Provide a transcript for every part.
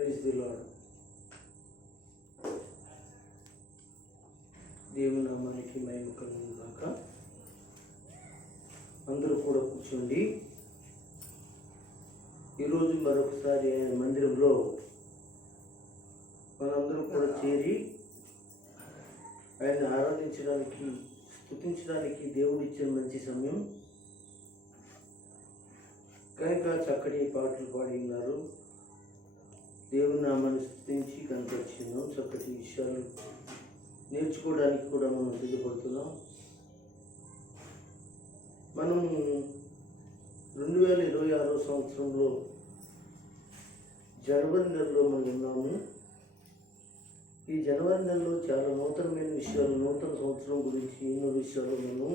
Praise the lord. దేవుని నామానికి మహిమ కలుగును గాక. అందరూ కూడా కూర్చోండి. ఈరోజు మరొకసారి ఆయన మందిరంలో మనందరూ కూడా చేరి ఆయన ఆరాధించడానికి, స్తుతించడానికి దేవుడు ఇచ్చిన మంచి సమయం కనుక చక్కటి పాటలు పాడి ఉన్నారు. దేవుని నామాన్ని స్తుతించి కనపరిచున్నాం. చక్కటి విషయాలు నేర్చుకోవడానికి కూడా మనం సిద్ధపడుతున్నాం. మనము 2026 సంవత్సరంలో జనవరి నెలలో మనం ఉన్నాము. ఈ జనవరి నెలలో చాలా నూతనమైన విషయాలు, నూతన సంవత్సరం గురించి ఎన్నో విషయాలు మనం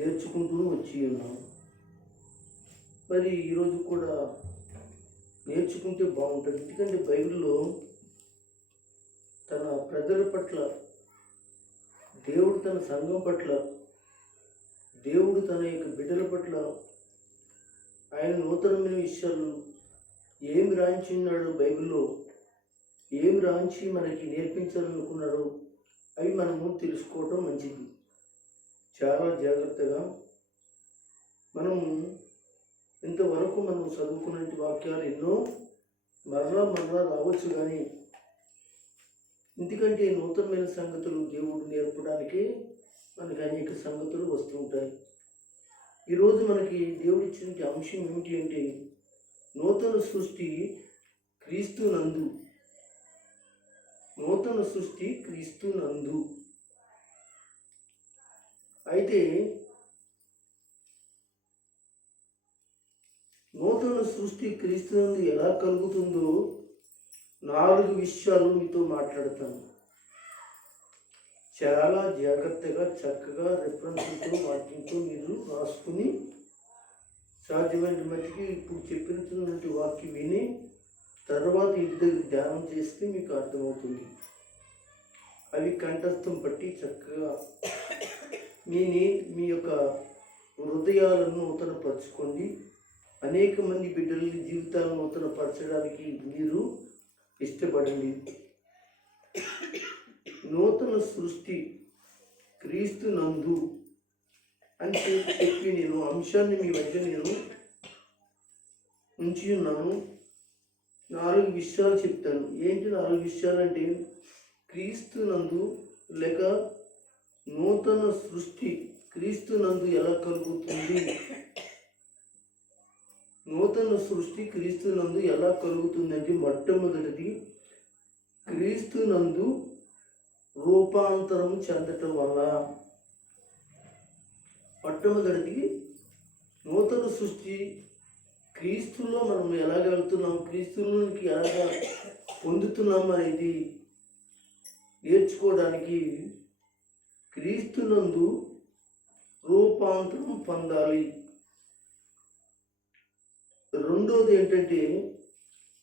నేర్చుకుంటూ వచ్చి ఉన్నాము. మరి ఈరోజు కూడా నేర్చుకుంటే బాగుంటుంది. ఎందుకంటే బైబిల్లో తన ప్రజల పట్ల, దేవుడు తన సంఘం పట్ల, దేవుడు తన యొక్క బిడ్డల పట్ల ఆయన నూతనమైన విషయాలు ఏమి రాయించి ఉన్నాడో, బైబిల్లో ఏమి రాయించి మనకి నేర్పించాలనుకున్నాడో అవి మనము తెలుసుకోవటం మంచిది. చాలా జాగ్రత్తగా మనము ఇంతవరకు మనం చదువుకున్న వాక్యాలు ఎన్నో మరలా రావచ్చు, కానీ ఎందుకంటే నూతనమైన సంగతులు దేవుడు నేర్పడానికి మనకి అనేక సంగతులు వస్తూ ఉంటాయి. ఈరోజు మనకి దేవుడు ఇచ్చిన అంశం ఏమిటి అంటే నూతన సృష్టి క్రీస్తు నందు. నూతన సృష్టి క్రీస్తు నందు. అయితే నూతన సృష్టి క్రీస్తునందు ఎలా కలుగుతుందో 4 విషయాలు మీతో మాట్లాడతాను. చాలా జాగ్రత్తగా, చక్కగా రెఫరెన్స్తో, వాక్యంతో మీరు రాసుకుని సాధ్యమైన మట్టికి ఇప్పుడు చెప్పినటువంటి వాక్యం విని తర్వాత ఇంటి దగ్గర ధ్యానం చేస్తే మీకు అర్థమవుతుంది. అవి కంఠస్థం పట్టి చక్కగా మీ యొక్క హృదయాలను నూతనపరచుకోండి. అనేక మంది బిడ్డల జీవితాలను నూతనపరచడానికి మీరు ఇష్టపడండి. నూతన సృష్టి క్రీస్తు నందు అని చెప్పి నేను అంశాన్ని మీ మధ్య నేను ఉంచి ఉన్నాను. 4 విషయాలు చెప్తాను. ఏంటి 4 విషయాలు అంటే క్రీస్తు నందు లేక నూతన సృష్టి క్రీస్తు నందు ఎలా కలుగుతుంది, నూతన సృష్టి క్రీస్తు నందు ఎలా కలుగుతుందంటే మొట్టమొదటిది క్రీస్తు నందు రూపాంతరం చెందటం వల్ల. మొట్టమొదటిది నూతన సృష్టి క్రీస్తులో మనం ఎలాగ వెళ్తున్నాం, క్రీస్తులోనికి ఎలాగ పొందుతున్నాం అనేది నేర్చుకోవడానికి క్రీస్తునందు రూపాంతరం పొందాలి. రెండోది ఏంటంటే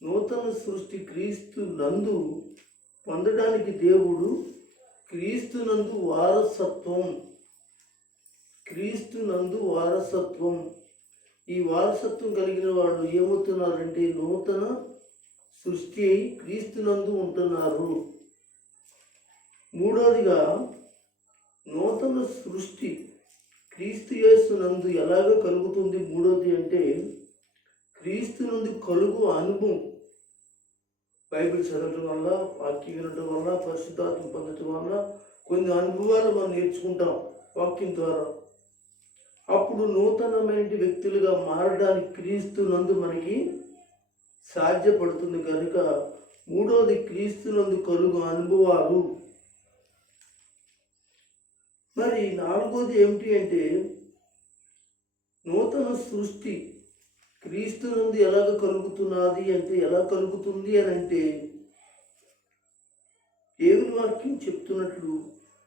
నూతన సృష్టి క్రీస్తు నందు పొందడానికి దేవుడు క్రీస్తు నందు వారసత్వం, క్రీస్తు నందు వారసత్వం. ఈ వారసత్వం కలిగిన వాళ్ళు ఏమవుతున్నారంటే నూతన సృష్టి అయి క్రీస్తు నందు ఉంటున్నారు. మూడోదిగా నూతన సృష్టి క్రీస్తు యేసు నందు ఎలాగ కలుగుతుంది. మూడోది అంటే క్రీస్తు నుండి కలుగు అనుభవం. బైబిల్ చదవటం వల్ల, వాక్యం వినటం వల్ల, పరిశుద్ధాత్మ పొందటం వల్ల కొన్ని అనుభవాలు మనం నేర్చుకుంటాం వాక్యం ద్వారా. అప్పుడు నూతనమైన వ్యక్తులుగా మారడానికి క్రీస్తు నందు మనకి సాధ్యపడుతుంది. కనుక మూడోది క్రీస్తు నందు కలుగు అనుభవాలు. మరి 4వది ఏమిటి అంటే నూతన సృష్టి క్రీస్తు నందు ఎలాగ కలుగుతున్నది అంటే, ఎలా కలుగుతుంది అని అంటే దేవుని వాక్యం చెప్తున్నట్లు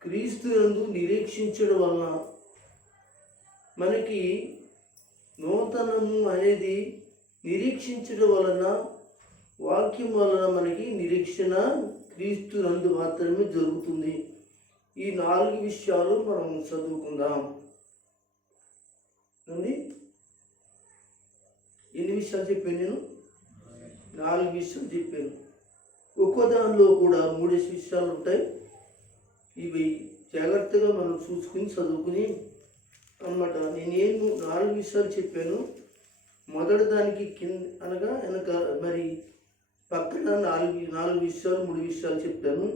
క్రీస్తు నందు నిరీక్షించడం వలన మనకి నూతనము అనేది నిరీక్షించడం వలన, వాక్యం వలన మనకి నిరీక్షణ క్రీస్తు నందు మాత్రమే జరుగుతుంది. ఈ 4 విషయాలు మనం చదువుకుందాం. ఎన్ని విషయాలు చెప్పాను నేను? 4 విషయాలు చెప్పాను. ఒక్కో దానిలో కూడా 3 విషయాలు ఉంటాయి. ఇవి జాగ్రత్తగా మనం చూసుకుని చదువుకుని అన్నమాట. నేనేం 4 విషయాలు చెప్పాను. మొదటి దానికి కింద అనగా వెనక మరి పక్కన 4 విషయాలు 3 విషయాలు చెప్తాను.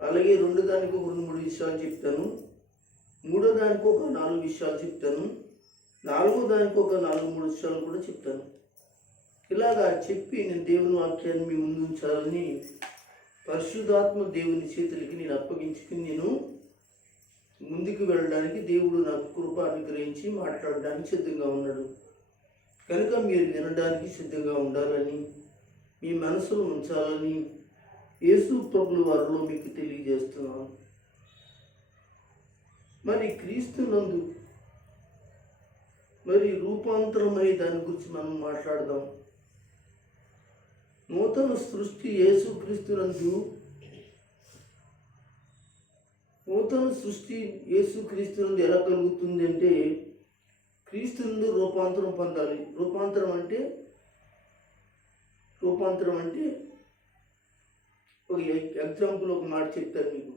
అలాగే 2 దానికి ఒక 3 విషయాలు చెప్తాను. 3వ దానికి ఒక 4 విషయాలు చెప్తాను. 4వ దానికి ఒక 3 విషయాలు కూడా చెప్తాను. ఇలాగా చెప్పి నేను దేవుని వాక్యాన్ని మీ ముందు ఉంచాలని పరిశుద్ధాత్మ దేవుని చేతులకి నేను అప్పగించుకుని నేను ముందుకు వెళ్ళడానికి దేవుడు నాకు కృప అనుగ్రహించి మాట్లాడడానికి సిద్ధంగా ఉన్నాడు. కనుక మీరు వినడానికి సిద్ధంగా ఉండాలని, మీ మనసులో ఉంచాలని యేసు ప్రభుల వారిలో మీకు తెలియజేస్తున్నాను. మరి క్రీస్తునందు మరి రూపాంతరమై దాని గురించి మనం మాట్లాడదాం. నూతన సృష్టి యేసుక్రీస్తునందు, నూతన సృష్టి యేసుక్రీస్తునందు ఎలా కలుగుతుంది అంటే క్రీస్తునందు రూపాంతరం పొందాలి. రూపాంతరం అంటే ఒక ఎగ్జాంపుల్ ఒక మాట చెప్తాను మీకు.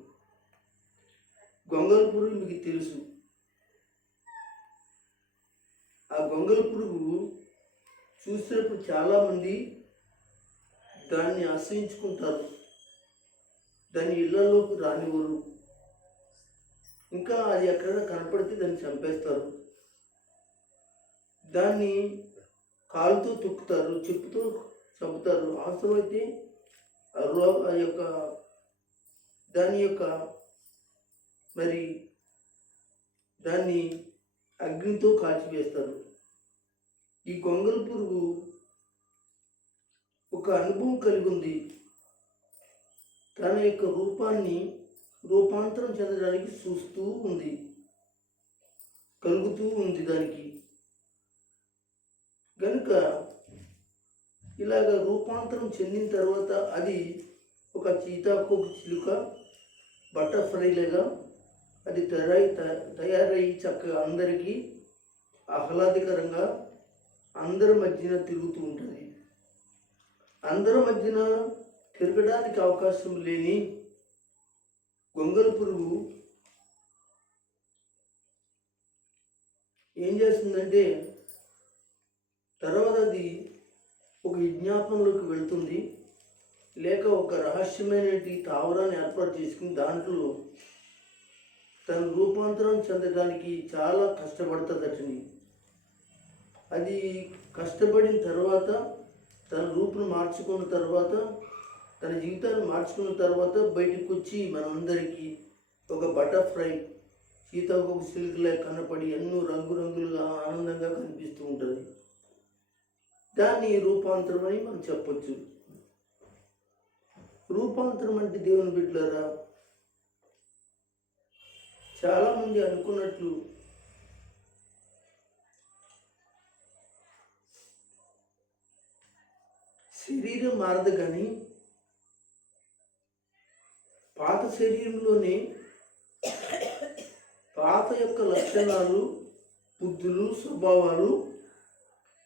గొంగళ పురుగు మీకు తెలుసు. ఆ గొంగళ పురుగు చూసినప్పుడు చాలామంది దాన్ని అసహించుకుంటారు, దాన్ని ఇళ్లలోకి రానివ్వరు. ఇంకా అది ఎక్కడైనా కనపడితే దాన్ని చంపేస్తారు. దాన్ని కాలుతో తొక్కుతారు, చెప్పుతో చంపుతారు. అవసరమైతే దాని యొక్క మరి దాన్ని అగ్నితో కాల్చివేస్తారు. ఈ గొంగళ పురుగు ఒక అనుభవం కలిగి ఉంది. తన యొక్క రూపాన్ని రూపాంతరం చెందడానికి చూస్తూ ఉంది, కలుగుతూ ఉంది దానికి. కనుక ఇలాగ రూపాంతరం చెందిన తర్వాత అది ఒక సీతాకోక చిలుక బటర్ఫ్లైలాగా అది తయారయ్యి చక్కగా అందరికీ ఆహ్లాదకరంగా అందరి మధ్యన తిరుగుతూ ఉంటుంది. అందరి మధ్యన తిరగడానికి అవకాశం లేని గొంగళ పురుగు ఏం చేస్తుందంటే తర్వాత అది ఒక విజ్ఞాపనలోకి వెళ్తుంది, లేక ఒక రహస్యమైన తావరాన్ని ఏర్పాటు చేసుకుని దాంట్లో తన రూపాంతరం చెందడానికి చాలా కష్టపడుతుందటండి. అది కష్టపడిన తర్వాత తన రూపును మార్చుకున్న తర్వాత, తన జీవితాన్ని మార్చుకున్న తర్వాత బయటకు వచ్చి మనందరికీ ఒక బటర్ఫ్లై సీతాకోక సిల్క్లా కనపడి ఎన్నో రంగురంగులుగా ఆనందంగా కనిపిస్తూ ఉంటుంది. దాన్ని రూపాంతరం అని మనం చెప్పచ్చు. రూపాంతరం అంటే దేవుని బిడ్డలారా, చాలామంది అనుకున్నట్లు శరీరం మారదు, కానీ పాత శరీరంలోనే పాత యొక్క లక్షణాలు, బుద్ధులు, స్వభావాలు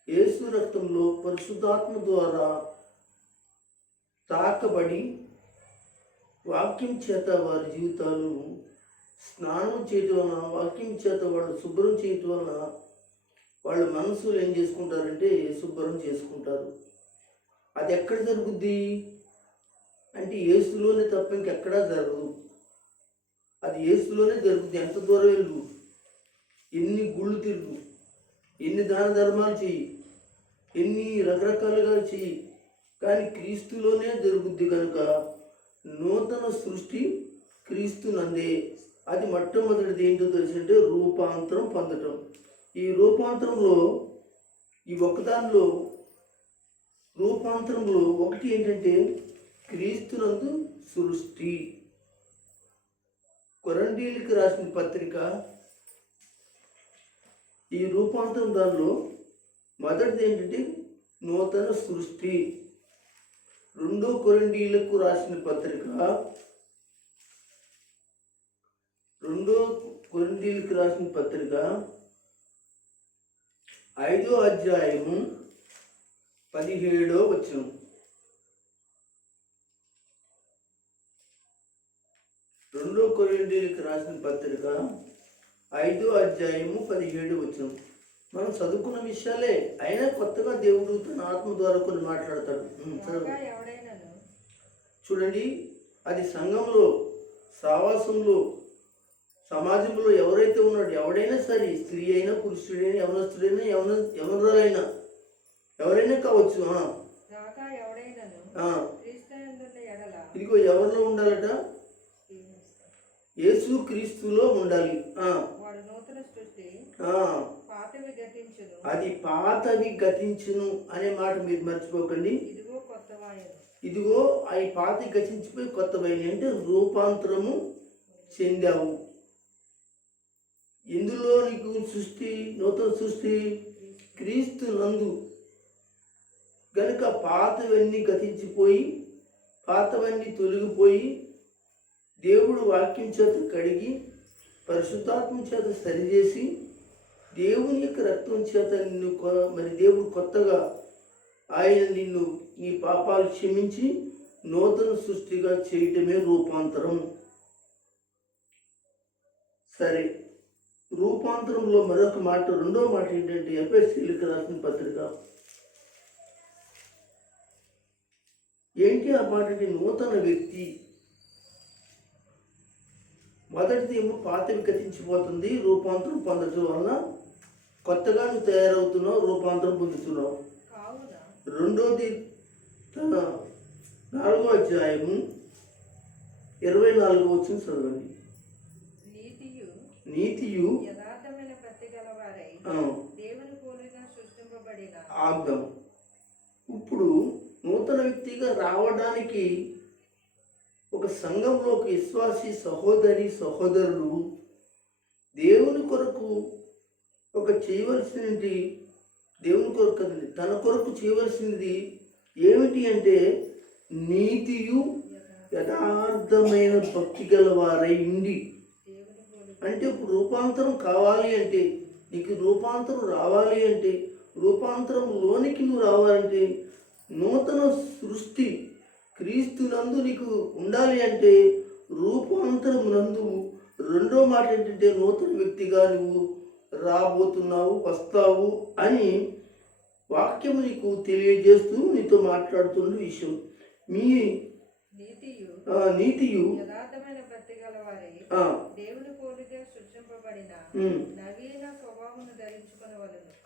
యేసు రక్తంలో పరిశుద్ధాత్మ ద్వారా తాకబడి వాక్యం చేత వారి జీవితాలు స్నానం చేయటం వలన, వాక్యం చేత వాళ్ళు శుభ్రం చేయటం వలన వాళ్ళ మనసులు ఏం చేసుకుంటారంటే శుభ్రం చేసుకుంటారు. అది ఎక్కడ జరుగుద్ది అంటే యేసులోనే తప్ప ఇంకెక్కడా జరగదు. అది యేసులోనే జరుగుద్ది. ఎంత దూరం వెళ్ళు, ఎన్ని గుళ్ళు తిరుగు, ఎన్ని దాన ధర్మాలు చెయ్యి, ఎన్ని రకరకాలుగా చెయ్యి, కానీ క్రీస్తులోనే జరుగుద్ది. కనుక నూతన సృష్టి క్రీస్తు నందే. అది మొట్టమొదటిది ఏంటో తెలిసింటే రూపాంతరం పొందటం. ఈ రూపాంతరంలో ఈ ఒక్కదానిలో రూపాంతరంలో ఒకటి ఏంటంటే క్రీస్తునందు సృష్టి. కొరండీలకు రాసిన పత్రిక ఈ రూపాంతరం దానిలో మొదటిది ఏంటంటే నూతన సృష్టి. 2 కొరింథీయులకు రాసిన పత్రిక 2 కొరింథీయులకు రాసిన పత్రిక 5వ అధ్యాయము 17వ వచనం. రెండో కొరింథీయులకు రాసిన పత్రిక 5వ అధ్యాయము 17వ వచనం. మనం చదువుకున్న విషయాలే, అయినా కొత్తగా దేవుడు తన ఆత్మ ద్వారా కొన్ని మాట్లాడతాడు. చూడండి, అది సంఘంలో, సావాసంలో, సమాజంలో ఎవరైతే ఉన్నాడో, ఎవడైనా సరే, స్త్రీ అయినా, పురుషుడైనా, యవనస్తుడైనా, యవనరాలైనా, ఎవరైనా కావచ్చు. ఇదిగో ఎవరిలో ఉండాలట? యేసు క్రీస్తులో ఉండాలి. అది పాతవి గతించును అనే మాట మీరు మర్చిపోకండి. ఇదిగో అవి పాతవి గతించిపోయి కొత్తవైన అంటే రూపాంతరము చెందావు. ఇందులో నీకు సృష్టి, నూతన సృష్టి క్రీస్తు నందు గనుక పాతవన్నీ గతించిపోయి, పాతవన్నీ తొలగిపోయి, దేవుడు వాక్యం చేత కడిగి, పరిశుద్ధాత్మ చేత సరిచేసి, దేవుని యొక్క రక్తం చేత నిన్ను మరి దేవుడు కొత్తగా ఆయన నిన్ను నీ పాపాలు క్షమించి నూతన సృష్టిగా చేయటమే రూపాంతరం. సరే, రూపాంతరంలో మరొక మాట, రెండో మాట ఏంటంటే ఎఫెసీయులకు రాసిన పత్రిక. ఏంటి ఆ మాట అంటే నూతన వ్యక్తి. మొదటిది ఏమో పాతవి గతించిపోతుంది, రూపాంతరం పొందడం వలన కొత్తగా నువ్వు తయారవుతున్నావు, రూపాంతరం పొందుతున్నావు. రెండోది 4వ అధ్యాయము 24వ వచనం చదవండి. నీతియు ఆగ్దం. ఇప్పుడు నూతన వ్యక్తిగా రావడానికి ఒక సంఘంలో ఒక విశ్వాసి సహోదరి సహోదరుడు దేవుని కొరకు ఒక చేయవలసినది, దేవుని కొరకు తన కొరకు చేయవలసినది ఏమిటి అంటే నీతియు యథార్థమైన భక్తి గల వారై ఉండి. అంటే ఇప్పుడు రూపాంతరం కావాలి అంటే, నీకు రూపాంతరం రావాలి అంటే, రూపాంతరంలోనికి నువ్వు రావాలంటే, నూతన సృష్టి క్రీస్తునందు నీకు ఉండాలి అంటే రూపాంతరం నందు రెండో మాట ఏంటంటే నూతన వ్యక్తిగా నువ్వు రాబోతున్నావు, వస్తావు అని వాక్యం నీకు తెలియజేస్తూ నీతో మాట్లాడుతున్న విషయం. మీ నీతియు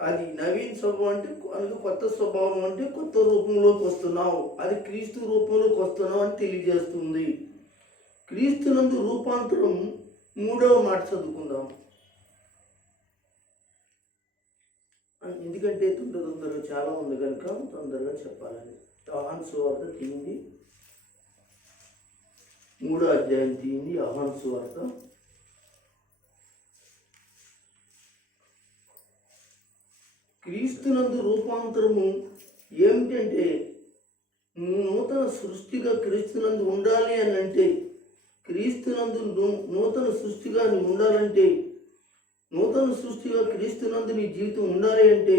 అది నవీన స్వభావం అంటే అందుకు కొత్త స్వభావం అంటే కొత్త రూపంలోకి వస్తున్నావు, అది క్రీస్తు రూపంలోకి వస్తున్నావు అని తెలియజేస్తుంది. క్రీస్తునందు రూపాంతరం 3వ మాట చదువుకుందాం. ఎందుకంటే తొందరగా చాలా ఉంది కనుక తొందరగా చెప్పాలని. యోహాను సువార్త తీయండి, 3వ అధ్యాయం తీయండి. యోహాను సువార్త క్రీస్తునందు రూపాంతరము ఏమిటంటే నూతన సృష్టిగా క్రీస్తునందు ఉండాలి అని అంటే, క్రీస్తునందు నూతన సృష్టిగా నువ్వు ఉండాలంటే, నూతన సృష్టిగా క్రీస్తునందు నీ జీవితం ఉండాలి అంటే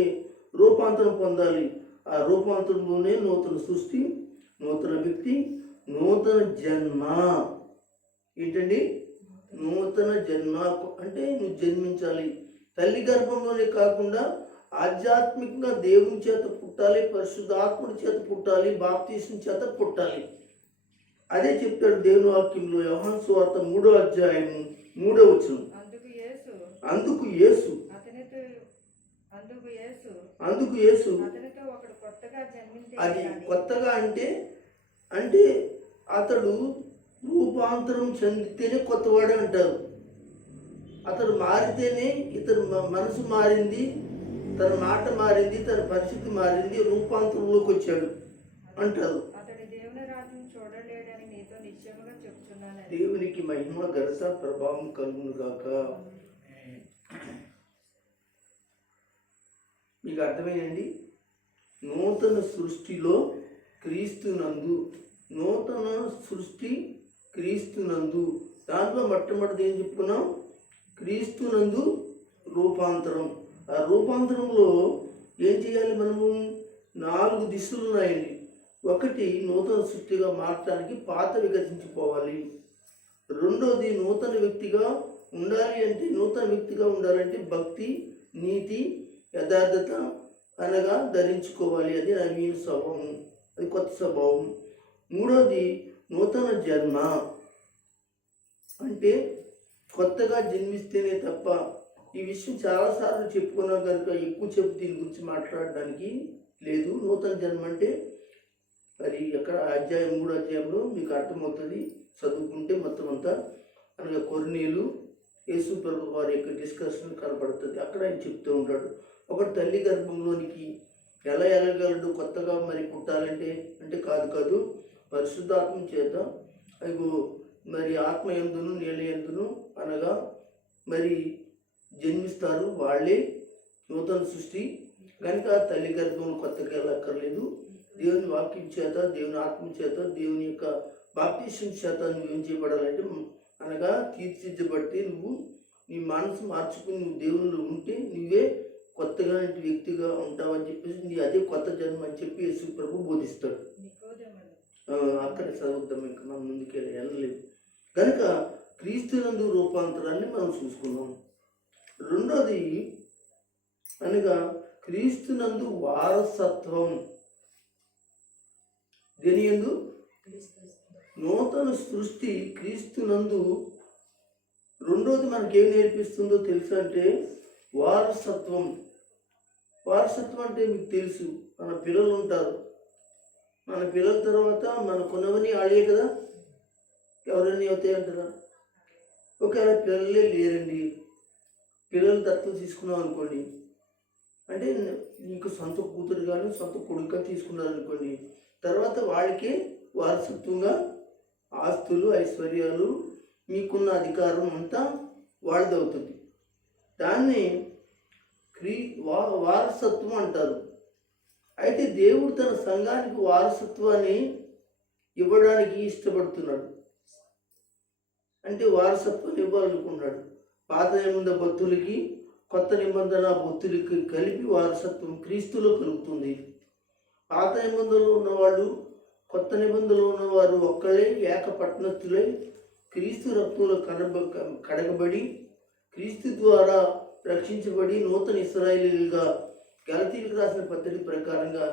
రూపాంతరం పొందాలి. ఆ రూపాంతరంలోనే నూతన సృష్టి, నూతన వ్యక్తి, నూతన జన్మ. ఏంటండి నూతన జన్మ అంటే నువ్వు జన్మించాలి. తల్లి గర్భంలోనే కాకుండా ఆధ్యాత్మికంగా దేవుని చేత పుట్టాలి, పరిశుద్ధాత్ముడి చేత పుట్టాలి, బాప్తీసం చేత పుట్టాలి. అదే చెప్తాడు దేవుని వాక్యంలో యోహాను సువార్త 3వ అధ్యాయము 3వ వచనం. అందుకు యేసు అది కొత్తగా అంటే అతడు రూపాంతరం చెందితేనే కొత్తవాడే అంటారు. అతడు మారితేనే ఇతని మనసు మారింది, తన మాట మారింది, తన పరిస్థితి మారింది, రూపాంతరంలోకి వచ్చాడు అంటారు. దేవునికి మహిమ ఘనత ప్రభావం కలుగును గాక. మీకు అర్థమేనండి? నూతన సృష్టిలో క్రీస్తునందు, నూతన సృష్టి క్రీస్తునందు, దాంట్లో మొట్టమొదటి ఏం చెప్పుకున్నాం? క్రీస్తునందు రూపాంతరం. ఆ రూపాంతరంలో ఏం చేయాలి మనము? 4 దిశలు ఉన్నాయండి. ఒకటి నూతన సృష్టిగా మార్చడానికి పాత వికసించిపోవాలి. రెండోది నూతన వ్యక్తిగా ఉండాలి. అంటే నూతన వ్యక్తిగా ఉండాలంటే భక్తి, నీతి, యథార్థత అనగా ధరించుకోవాలి. అది నవీన స్వభావం, అది కొత్త స్వభావం. మూడోది నూతన జన్మ, అంటే కొత్తగా జన్మిస్తేనే తప్ప, ఈ విషయం చాలాసార్లు చెప్పుకున్నాం కనుక ఎక్కువ చెప్పు దీని గురించి మాట్లాడడానికి లేదు. నూతన జన్మ అంటే మరి ఎక్కడ 3వ అధ్యాయంలో మీకు అర్థమవుతుంది, చదువుకుంటే మొత్తం అంతా. అనగా కొర్నేలు యేసు ప్రభు వారి యొక్క డిస్కషన్ కనపడుతుంది. అక్కడ ఆయన చెప్తూ ఉంటాడు, ఒకటి తల్లి గర్భంలోనికి ఎలా వెళ్ళగలడు కొత్తగా మరి పుట్టాలంటే, అంటే కాదు పరిశుద్ధాత్మ చేత అవి మరి ఆత్మ యందును నీళ్ళ యందును అనగా మరి జన్మిస్తారు. వాళ్ళే నూతన సృష్టి కనుక తల్లి గర్భంలో కొత్తగా వెళ్ళక్కర్లేదు. దేవుని వాక్యం చేత, దేవుని ఆత్మ చేత, దేవుని యొక్క బాప్టిజం చేత నువ్వు ఏం చేయబడాలంటే అనగా తీర్చిదిద్దబట్టి నువ్వు నీ మనసు మార్చుకుని నువ్వు దేవునిలో ఉంటే నువ్వే కొత్తగా వ్యక్తిగా ఉంటావని చెప్పేసి నీ అదే కొత్త జన్మ అని చెప్పి యేసు ప్రభు బోధిస్తాడు. అక్కడ చదువుతాం, ఇంకా మనం ముందుకు వెళ్ళలేదు కనుక క్రీస్తునందు రూపాంతరాన్ని మనం చూసుకున్నాం. రెండోది అనగా క్రీస్తునందు వారసత్వం. దేని యందు? నూతన సృష్టి క్రీస్తునందు. రెండోది మనకేం నేర్పిస్తుందో తెలుసు అంటే వారసత్వం. వారసత్వం అంటే మీకు తెలుసు, మన పిల్లలు ఉంటారు, మన పిల్లల తర్వాత మనకున్నవన్నీ ఆడే కదా, ఎవరన్నీ అవుతాయి అంటారా? ఒకవేళ పిల్లలే లేరండి, పిల్లలు దత్తత తీసుకున్నాం అనుకోండి, అంటే నీకు సొంత కూతురు కానీ సొంత కొడుకు తీసుకున్నారు అనుకోండి, తర్వాత వాళ్ళకే వారసత్వంగా ఆస్తులు, ఐశ్వర్యాలు, మీకున్న అధికారం అంతా వాళ్ళదవుతుంది. దాన్ని వారసత్వం అంటారు. అయితే దేవుడు తన సంఘానికి వారసత్వాన్ని ఇవ్వడానికి ఇష్టపడుతున్నాడు. అంటే వారసత్వాన్ని ఇవ్వాలనుకున్నాడు. పాత నిబంధన భక్తులకి, కొత్త నిబంధన భక్తులకి కలిపి వారసత్వం క్రీస్తులో కలుగుతుంది. పాత నిబంధనలో ఉన్నవాళ్ళు, కొత్త నిబంధనలో ఉన్నవారు ఒక్కళ్ళే ఏకపట్నస్తులై క్రీస్తు రక్తంలో కడగబడి క్రీస్తు ద్వారా రక్షించబడి నూతన ఇశ్రాయేలీలుగా గలతీయులకు రాసిన పత్రిక ప్రకారంగా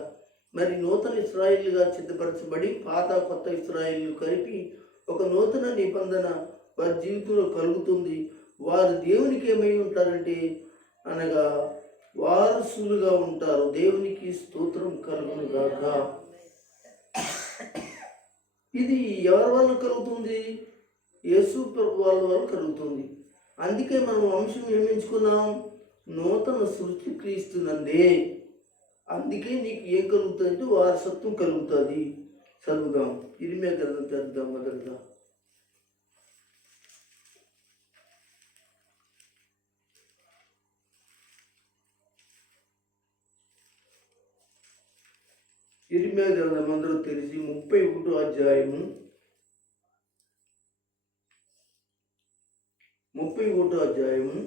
మరి నూతన ఇశ్రాయేలీలుగా సిద్ధపరచబడి పాత కొత్త ఇశ్రాయేలీలు కలిపి ఒక నూతన నిబంధన వారి జీవితంలో కలుగుతుంది. వారు దేవునికి ఏమై ఉంటారంటే అనగా వారసులుగా ఉంటారు. దేవునికి స్తోత్రం కలుగును గాక. ఇది ఎవరి వల్ల కలుగుతుంది? యేసు ప్రభు వల్ల కలుగుతుంది. అందుకే మనం వంశం ఏమించుకున్నాం? నూతన సృష్టి క్రీస్తునందే. అందుకే నీకు ఏం కలుగుతుంది అంటే వారసత్వం కలుగుతుంది. చదువుదాం, ఇరిమియా గ్రంథం తెద్దాం. మొదలుగా ఇరిమియా గ్రంథం అందరూ తెలిసి 31వ అధ్యాయము 31వ అధ్యాయము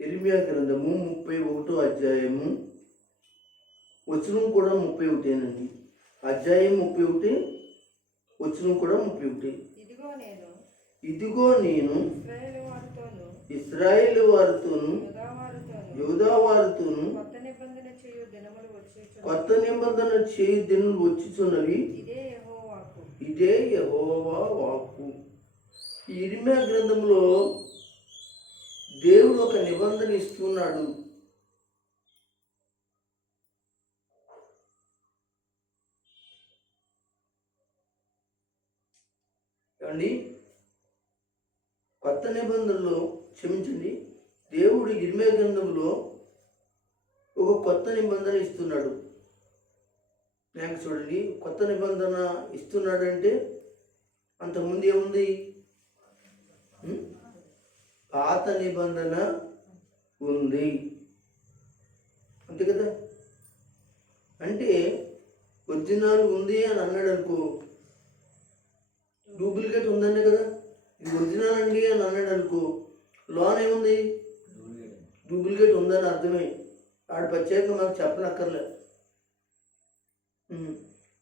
ఇరిమియా గ్రంథము 31వ అధ్యాయము వచనం కూడా 31 అధ్యాయం 31 వచనం కూడా 31. ఇదిగో నేను ఇశ్రాయేలు వారితోను యూదా వారితోను కొత్త నిబంధన చేయు దినములు వచ్చుచున్నవి. ఇదే యెహోవా వాక్కు. ఈ ఇర్మియా గ్రంథంలో దేవుడు ఒక నిబంధన ఇస్తున్నాడు. ఏమండి, కొత్త నిబంధనలో క్షమించండి, దేవుడు ఇర్మియా గ్రంథంలో ఒక కొత్త నిబంధన ఇస్తున్నాడు. నాకు చూడండి, కొత్త నిబంధన ఇస్తున్నాడంటే అంతకుముందు ఏముంది? పాత నిబంధన ఉంది, అంతే కదా. అంటే ఒరిజినల్ ఉంది అని అన్నాడు అనుకో, డూప్లికేట్ ఉందనే కదా. ఇది ఒరిజినల్ అండి అని అన్నాడు అనుకో, లోన్ ఏముంది? డూప్లికేట్ ఉందని అర్థమే. ఆడు ప్రత్యేకంగా మనకు చెప్పనక్కర్లే.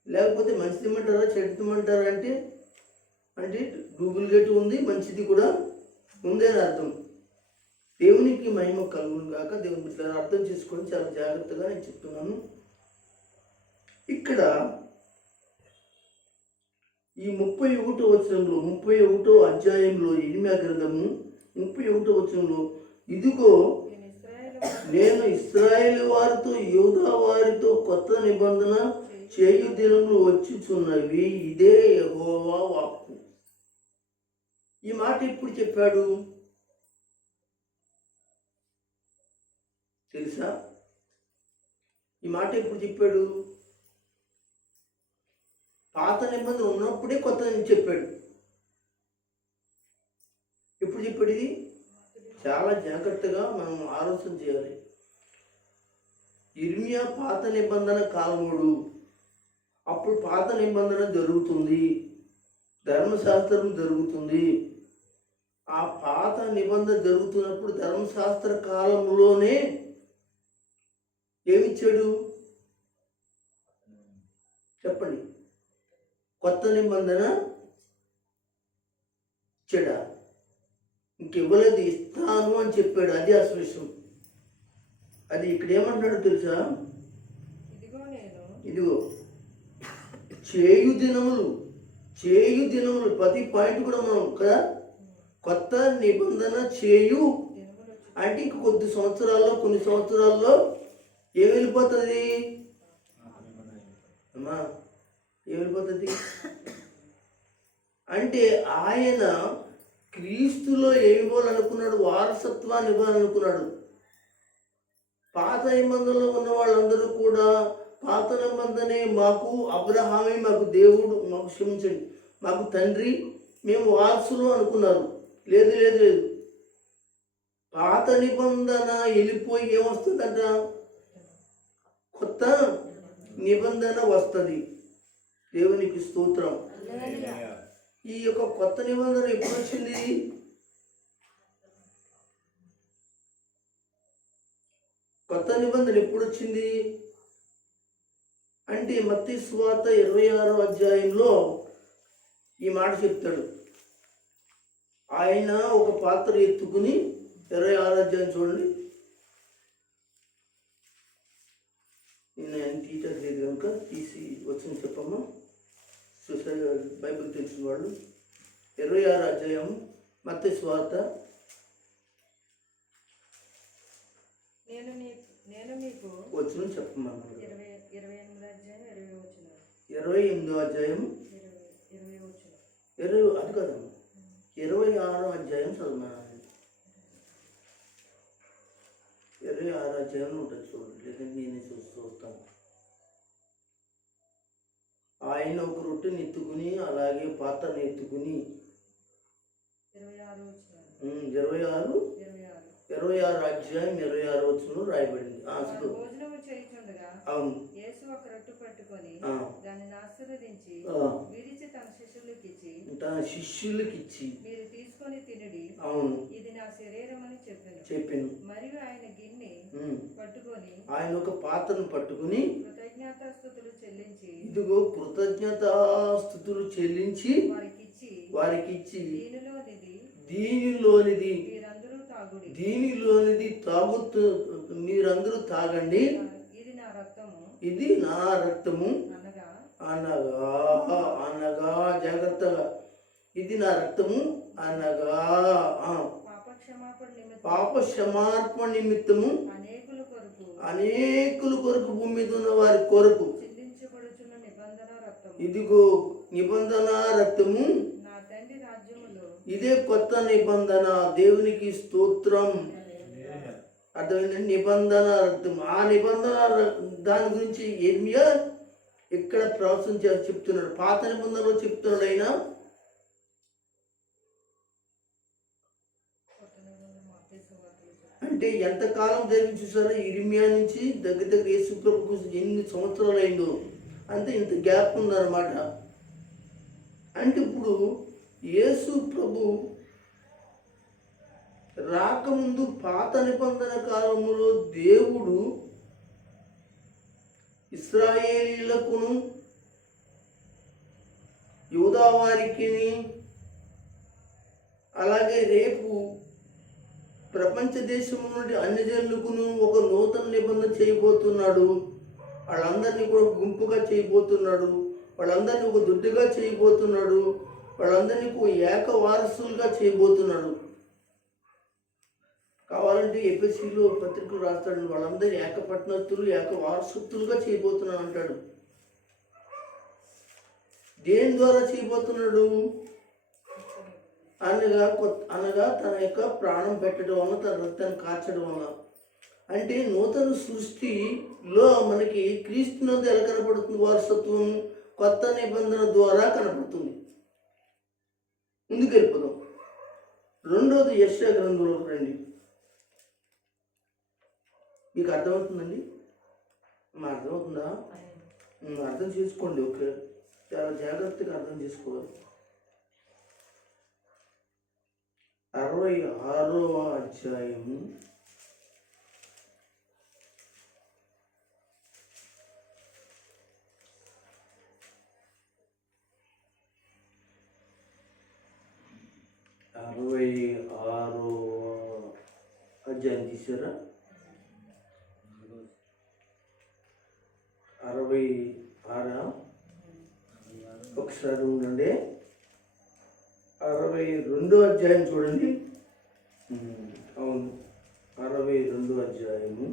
లేకపోతే మంచిది ఇమ్మంటారా చెడ్డది ఇమ్మంటారా అంటే అంటే డూప్లికేట్ ఉంది, మంచిది కూడా ఉంది అని అర్థం. దేవునికి మహిమ కలుగును గాక. దేవుని బిడ్డలారా అర్థం చేసుకొని చాలా జాగ్రత్తగా నేను చెప్తున్నాను. ఇక్కడ ఈ 31వ వచనంలో 31వ అధ్యాయంలో ఇర్మీయా గ్రంథము 31వ వచనంలో, ఇదిగో నేను ఇశ్రాయేలు వారితో యూదా వారితో కొత్త నిబంధన చేయు దినములు వచ్చుచున్నవి, ఇదే యెహోవా వాక్కు. ఈ మాట ఎప్పుడు చెప్పాడు తెలుసా? ఈ మాట ఎప్పుడు చెప్పాడు? పాత నిబంధన ఉన్నప్పుడే కొత్త చెప్పాడు. ఎప్పుడు చెప్పాడు ఇది? చాలా జాగ్రత్తగా మనం ఆలోచన చేయాలి. ఇర్మీయా పాత నిబంధన కాలముడు. అప్పుడు పాత నిబంధన జరుగుతుంది, ధర్మశాస్త్రం జరుగుతుంది. ఆ పాత నిబంధన జరుగుతున్నప్పుడు ధర్మశాస్త్ర కాలంలోనే ఏమిచ్చాడు చెప్పండి? కొత్త నిబంధన ఇచ్చాడా? ఇంకెవ్వలేదు, ఇస్తాను అని చెప్పాడు. అది అసలు విషయం. అది ఇక్కడ ఏమంటున్నాడు తెలుసా? ఇదిగో చేయు దినములు ప్రతి పాయింట్ కూడా మనం కదా కొత్త నిబంధన చేయు అంటే ఇంక కొన్ని సంవత్సరాల్లో ఏం వెళ్ళిపోతుంది అమ్మా? ఏం వెళ్ళిపోతుంది అంటే ఆయన క్రీస్తులో ఏమి ఇవ్వాలనుకున్నాడు? వారసత్వాన్ని ఇవ్వాలనుకున్నాడు. పాత నిబంధనలో ఉన్న వాళ్ళందరూ కూడా పాత నిబంధనే మాకు, అబ్రహామే మాకు దేవుడు, మాకు క్షమించండి, మాకు తండ్రి, మేము వారసులు అనుకున్నారు. లేదు లేదు లేదు, పాత నిబంధన వెళ్ళిపోయి ఏమొస్తుందంట? కొత్త నిబంధన వస్తుంది. దేవునికి స్తోత్రం. ఈ యొక్క కొత్త నిబంధన ఎప్పుడు వచ్చింది? కొత్త నిబంధన ఎప్పుడు వచ్చింది అంటే మత్తయి సువార్త 26వ అధ్యాయంలో ఈ మాట చెప్తాడు. ఆయన ఒక పాత్ర ఎత్తుకుని 26వ అధ్యాయం చూడండి. నేను తీయట్లేదు కనుక తీసి వచ్చింది చెప్పమ్మా. చూసారు బైబిల్ తెలిసిన వాళ్ళు. 26వ అధ్యాయం మత్తయి సువార్త. నేను మీకు వచ్చిన చెప్పమ్మా. 28వ అధ్యాయం 20 అది కదమ్మా, 26వ అధ్యాయం చదువుమా. 26వ అధ్యాయం ఉంటుంది చూడండి, లేదంటే నేనే చూస్తాను. ఆయన ఒక రొట్టెని ఎత్తుకుని అలాగే పాత్రను ఎత్తుకుని 26 అధ్యాయం 26 వచనం రాయబడింది. భోజనము చేయుచుండగా యేసు ఒక రొట్టె పట్టుకొని దానిని ఆశీర్వదించి విరిచి తన శిష్యులకు ఇచ్చి మీరు తీసుకొని తినుడి, అవును ఇది నా శరీరం అని చెప్పాను. మరియు ఆయన గిన్నె పట్టుకొని, ఆయన ఒక పాత్రను పట్టుకుని కృతజ్ఞతాస్తుతులు చెల్లించి, ఇదిగో కృతజ్ఞతాస్తుతులు చెల్లించి వారికిచ్చి దీనిలోనిది మీరందరూ తాగండి, ఇది నా రక్తము అనగా జాగ్రత్తగా, ఇది నా రక్తము అనగా పాప క్షమాపణ నిమిత్తము అనేకుల కొరకు భూమి మీద ఉన్న వారి కొరకు ఇదిగో నిబంధన రక్తము, ఇదే కొత్త నిబంధన. దేవునికి స్తోత్రం. అర్థమైందండి? నిబంధన రక్తం, ఆ నిబంధన దాని గురించి ఇర్మీయా ఇక్కడ ప్రవచనం చెప్తున్నాడు. పాత నిబంధనలో చెప్తున్నాడు ఆయన. అంటే ఎంతకాలం జరిగి చూసారో ఇర్మీయా నుంచి దగ్గర యేసు ప్రభుకు ఎన్ని సంవత్సరాలు అయిందో, అంతే ఇంత గ్యాప్ ఉందన్నమాట. అంటే ఇప్పుడు యేసు ప్రభు రాకముందు పాత నిబంధన కాలంలో దేవుడు ఇశ్రాయేలీయులకును యూదా వారికి, అలాగే రేపు ప్రపంచ దేశం నుండి అన్ని జనులకును ఒక నూతన నిబంధన చేయబోతున్నాడు. వాళ్ళందరినీ కూడా గుంపుగా చేయబోతున్నాడు. వాళ్ళందరినీ ఒక దుడ్డుగా చేయబోతున్నాడు. వాళ్ళందరినీ ఏక వారసులుగా చేయబోతున్నాడు. కావాలంటే ఎఫెసీలో పత్రికలు రాస్తాడు, వాళ్ళందరూ ఏకపట్నస్తులు ఏక వారసత్తులుగా చేయబోతున్నాడు అంటాడు. దేని ద్వారా చేయబోతున్నాడు? అనగా తన యొక్క ప్రాణం పెట్టడం వల్ల, తన రక్తాన్ని కార్చడం వల్ల. అంటే నూతన సృష్టిలో మనకి క్రీస్తునందు ఎలా కనపడుతుంది? వారసత్వం కొత్త నిబంధన ద్వారా కనపడుతుంది. ముందుకు వెళ్ళిపోదాం. రెండోది యెషయా గ్రంథంలోకి రండి. మీకు అర్థమవుతుందండి? అర్థమవుతుందా? అర్థం చేసుకోండి. ఓకే, చాలా జాగ్రత్తగా అర్థం చేసుకోవాలి. 66వ అధ్యాయము 66వ అధ్యాయం తీసారా? 66 ఒకసారి ఉండండి. 62వ అధ్యాయం చూడండి. అవును, 62వ అధ్యాయము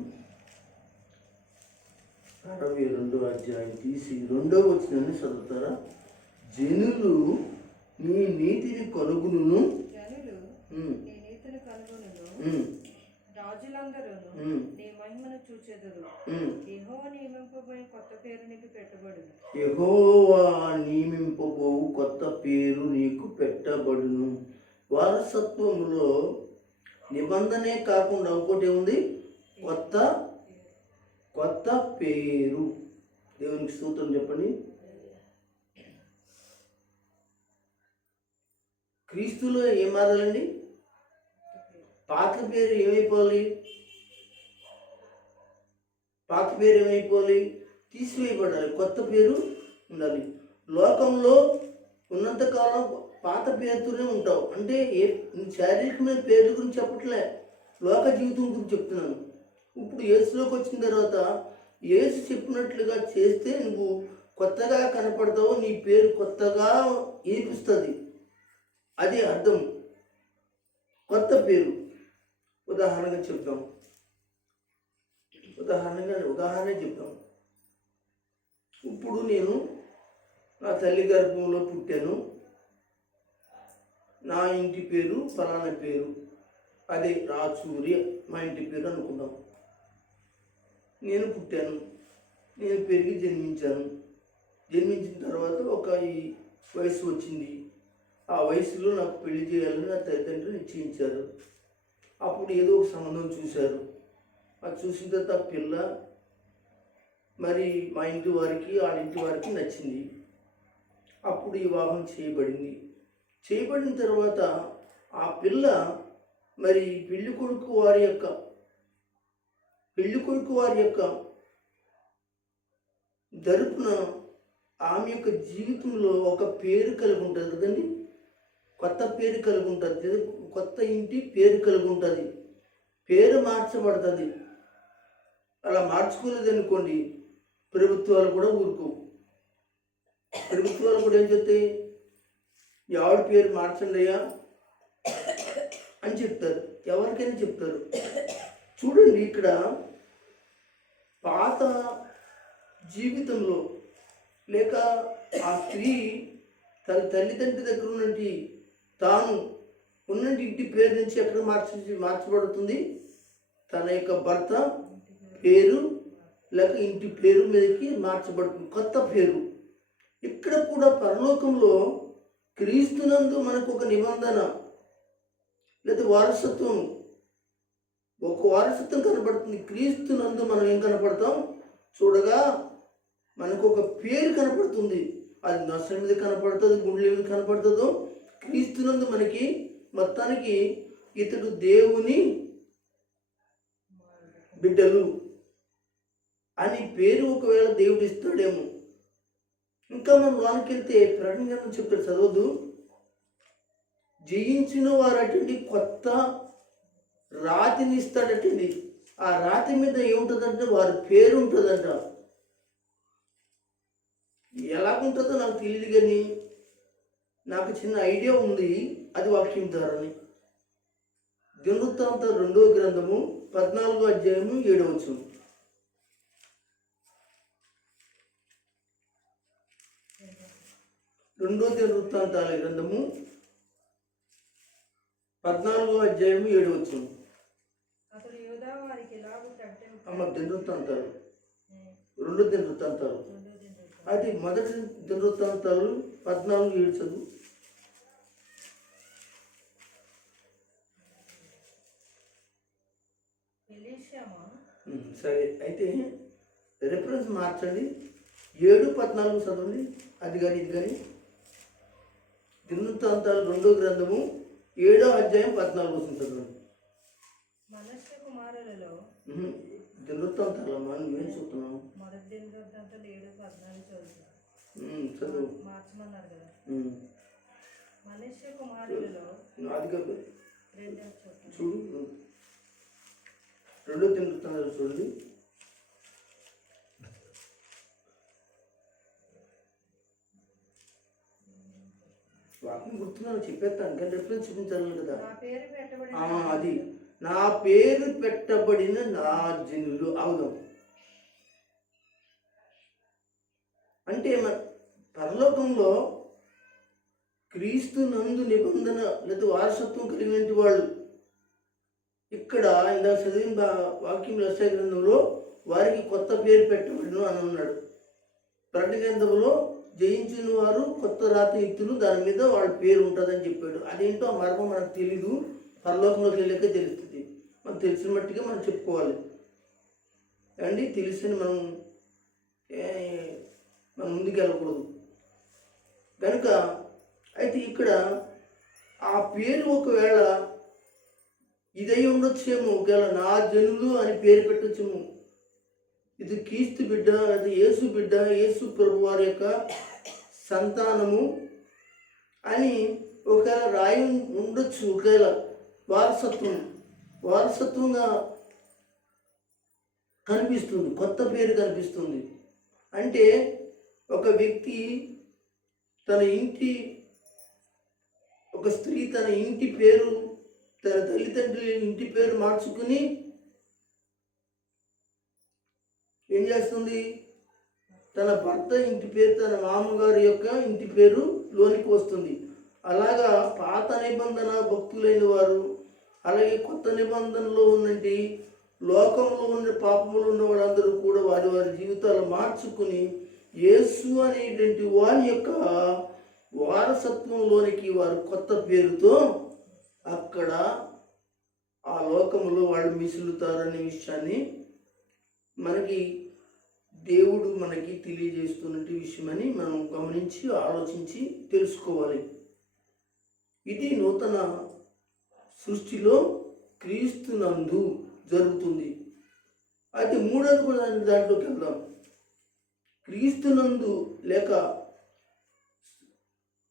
62వ అధ్యాయం తీసి 2వ వచనాన్ని చదువుతారా? జనులు నీ నీతిని కనుగొనును, రాజులందరూ నీ మహిమను చూచెదరు. యెహోవా నియమింపబోయే కొత్త పేరు నీకు పెట్టబడును. యెహోవా నియమింపబోవు కొత్త పేరు నీకు పెట్టబడును. వారసత్వములో నిబంధనే కాకుండా ఇంకోటి ఉంది, కొత్త పేరు. దేవునికి స్తోత్రం చెప్పండి. క్రీస్తులో ఏం మారాలండి? పాత పేరు ఏమైపోవాలి? తీసివేయబడాలి. కొత్త పేరు ఉండాలి. లోకంలో ఉన్నంతకాలం పాత పేరుతోనే ఉంటావు. అంటే శారీరకమైన పేర్ల గురించి చెప్పట్లే, లోక జీవితం గురించి చెప్తున్నాను. ఇప్పుడు యేసులోకి వచ్చిన తర్వాత యేసు చెప్పినట్లుగా చేస్తే నువ్వు కొత్తగా కనపడతావు, నీ పేరు కొత్తగా వినిపిస్తుంది. అది అర్థం. కొత్త పేరు. ఉదాహరణ చెప్తాం. ఇప్పుడు నేను నా తల్లి గర్భంలో పుట్టాను. నా ఇంటి పేరు ఫలానా పేరు, అదే రాచూరి మా ఇంటి పేరు అనుకుందాం. నేను పుట్టాను, నేను పెరిగి జన్మించిన తర్వాత ఒక వయసు వచ్చింది. ఆ వయసులో నాకు పెళ్లి చేయాలని నా తల్లిదండ్రులు నిశ్చయించారు. అప్పుడు ఏదో ఒక సంబంధం చూశారు. అది చూసిన తర్వాత ఆ పిల్ల మరి మా ఇంటి వారికి వాళ్ళ ఇంటి వారికి నచ్చింది. అప్పుడు వివాహం చేయబడిన తర్వాత ఆ పిల్ల మరి పెళ్లి కొడుకు వారి యొక్క తరపున ఆమె యొక్క జీవితంలో ఒక పేరు కలిగి ఉంటుంది కదండి. కొత్త పేరు కలిగి ఉంటుంది. కొత్త ఇంటి పేరు కలిగి ఉంటుంది. పేరు మార్చబడుతుంది. అలా మార్చుకోలేదు అనుకోండి, ప్రభుత్వాలు కూడా ఊరుకోవు. ప్రభుత్వాలు కూడా ఏం చెప్తాయి? ఎవరి పేరు మార్చండి అయ్యా అని చెప్తారు. ఎవరికైనా చెప్తారు. చూడండి, ఇక్కడ పాత జీవితంలో లేక ఆ స్త్రీ తన తల్లిదండ్రి దగ్గర ఉన్నటి తాను ఉన్నటి ఇంటి పేరు నుంచి ఎక్కడ మార్చబడుతుంది? తన యొక్క భర్త పేరు లేక ఇంటి పేరు మీదకి మార్చబడుతుంది. కొత్త పేరు. ఇక్కడ కూడా పరలోకంలో క్రీస్తునందు మనకు ఒక నిబంధన లేదా వారసత్వం, ఒక వారసత్వం కనపడుతుంది. క్రీస్తునందు మనం ఏం కనపడతాం? చూడగా మనకు ఒక పేరు కనపడుతుంది. అది నొసల మీద కనపడుతుంది, గుండెల మీద కనపడుతుందో. క్రీస్తునందు మనకి మొత్తానికి ఇతడు దేవుని బిడ్డలు, అని పేరు ఒకవేళ దేవుడు ఇస్తాడేమో. ఇంకా మనం లోనికి వెళ్తే ప్రకటన గ్రంథం చెప్తాడు, చదవద్దు. జయించిన వారటండి కొత్త రాతిని ఇస్తాడటండి. ఆ రాతి మీద ఏముంటుందంటే వారి పేరు ఉంటుందంట. ఎలాగుంటుందో నాకు తెలియదు, కానీ నాకు చిన్న ఐడియా ఉంది, అది వాక్యం ద్వారాని. దినవృత్తాంతం 2వ గ్రంథము 14వ అధ్యాయము 7వ వచనం. దినవృత్తాంతాల గ్రంథము 14వ అధ్యాయము 7వ వచనం. అమ్మ దినవృత్తాంతాలు 2 దినవృత్తాంతాలు, అది మొదటి దినవృత్తాంతాలు 14:7 చదువు. సరే, అయితే రెఫరెన్స్ మార్చండి. 7:14 చదవండి. అది కానీ ఇది కానీ. దినవృత్తాంతాలు 2వ గ్రంథము 7వ అధ్యాయం 14 వచనం చదవండి. దినవృత్తాంతాలమ్మా, నువ్వేం చూస్తున్నావు? చదువు. అది కాదు, చూడు 2వ దినవృత్తాంతాలు చూడండి. వాక్యం గుర్తున్నాను, చెప్పేస్తాను, కానీ రిఫరెన్స్ చూపించాలి కదా. అది నా పేరు పెట్టబడిన నా జనులు అవుదాం అంటే పరలోకంలో క్రీస్తు నందు నిబంధన లేదా వారసత్వం కలిగిన వాళ్ళు. ఇక్కడ ఇందాక చదివిన వాక్యం యెషయా గ్రంథంలో వారికి కొత్త పేరు పెట్టబడిన అని అన్నాడు. ప్రకటన గ్రంథంలో జయించిన వారు కొత్త రాతి ఇత్తులు, దాని మీద వాళ్ళ పేరు ఉంటుందని చెప్పాడు. అదేంటో ఆ మర్మం మనకు తెలీదు, పరలోకంలోకి వెళ్ళాక తెలుస్తుంది. మనకు తెలిసిన మట్టిగా మనం చెప్పుకోవాలి అండి. తెలిసిన మనం ముందుకు వెళ్ళకూడదు కనుక. అయితే ఇక్కడ ఆ పేరు ఒకవేళ ఇదై ఉండొచ్చేమో, ఒకవేళ నా జనులు అని పేరు పెట్టొచ్చేమో. ఇది క్రీస్తు బిడ్డ, అది యేసు బిడ్డ, యేసు ప్రభు వారి యొక్క సంతానము అని ఒకవేళ రాయి ఉండొచ్చు. ఒకవేళ వారసత్వంగా కనిపిస్తుంది, కొత్త పేరు కనిపిస్తుంది. అంటే ఒక వ్యక్తి ఒక స్త్రీ తన ఇంటి పేరు, తన తల్లిదండ్రుల ఇంటి పేరు మార్చుకుని ఏం చేస్తుంది? తన భర్త ఇంటి పేరు, తన మామగారి యొక్క ఇంటి పేరు లోనికి వస్తుంది. అలాగా పాత నిబంధన భక్తులైన వారు, అలాగే కొత్త నిబంధనలో ఉన్నంటి లోకంలో ఉన్న పాపములు ఉన్న వాళ్ళందరూ కూడా వారి వారి జీవితాలు మార్చుకుని యేసు అనేటువంటి వారి యొక్క వారసత్వంలోనికి వారు కొత్త పేరుతో అక్కడ ఆ లోకంలో వాళ్ళు మిసులుతారనే విషయాన్ని మనకి దేవుడు మనకి తెలియజేస్తున్న విషయమని మనం గమనించి ఆలోచించి తెలుసుకోవాలి. ఇది నూతన సృష్టిలో క్రీస్తునందు జరుగుతుంది. అయితే మూడోది కూడా దాంట్లోకి వెళ్దాం. క్రీస్తునందు లేక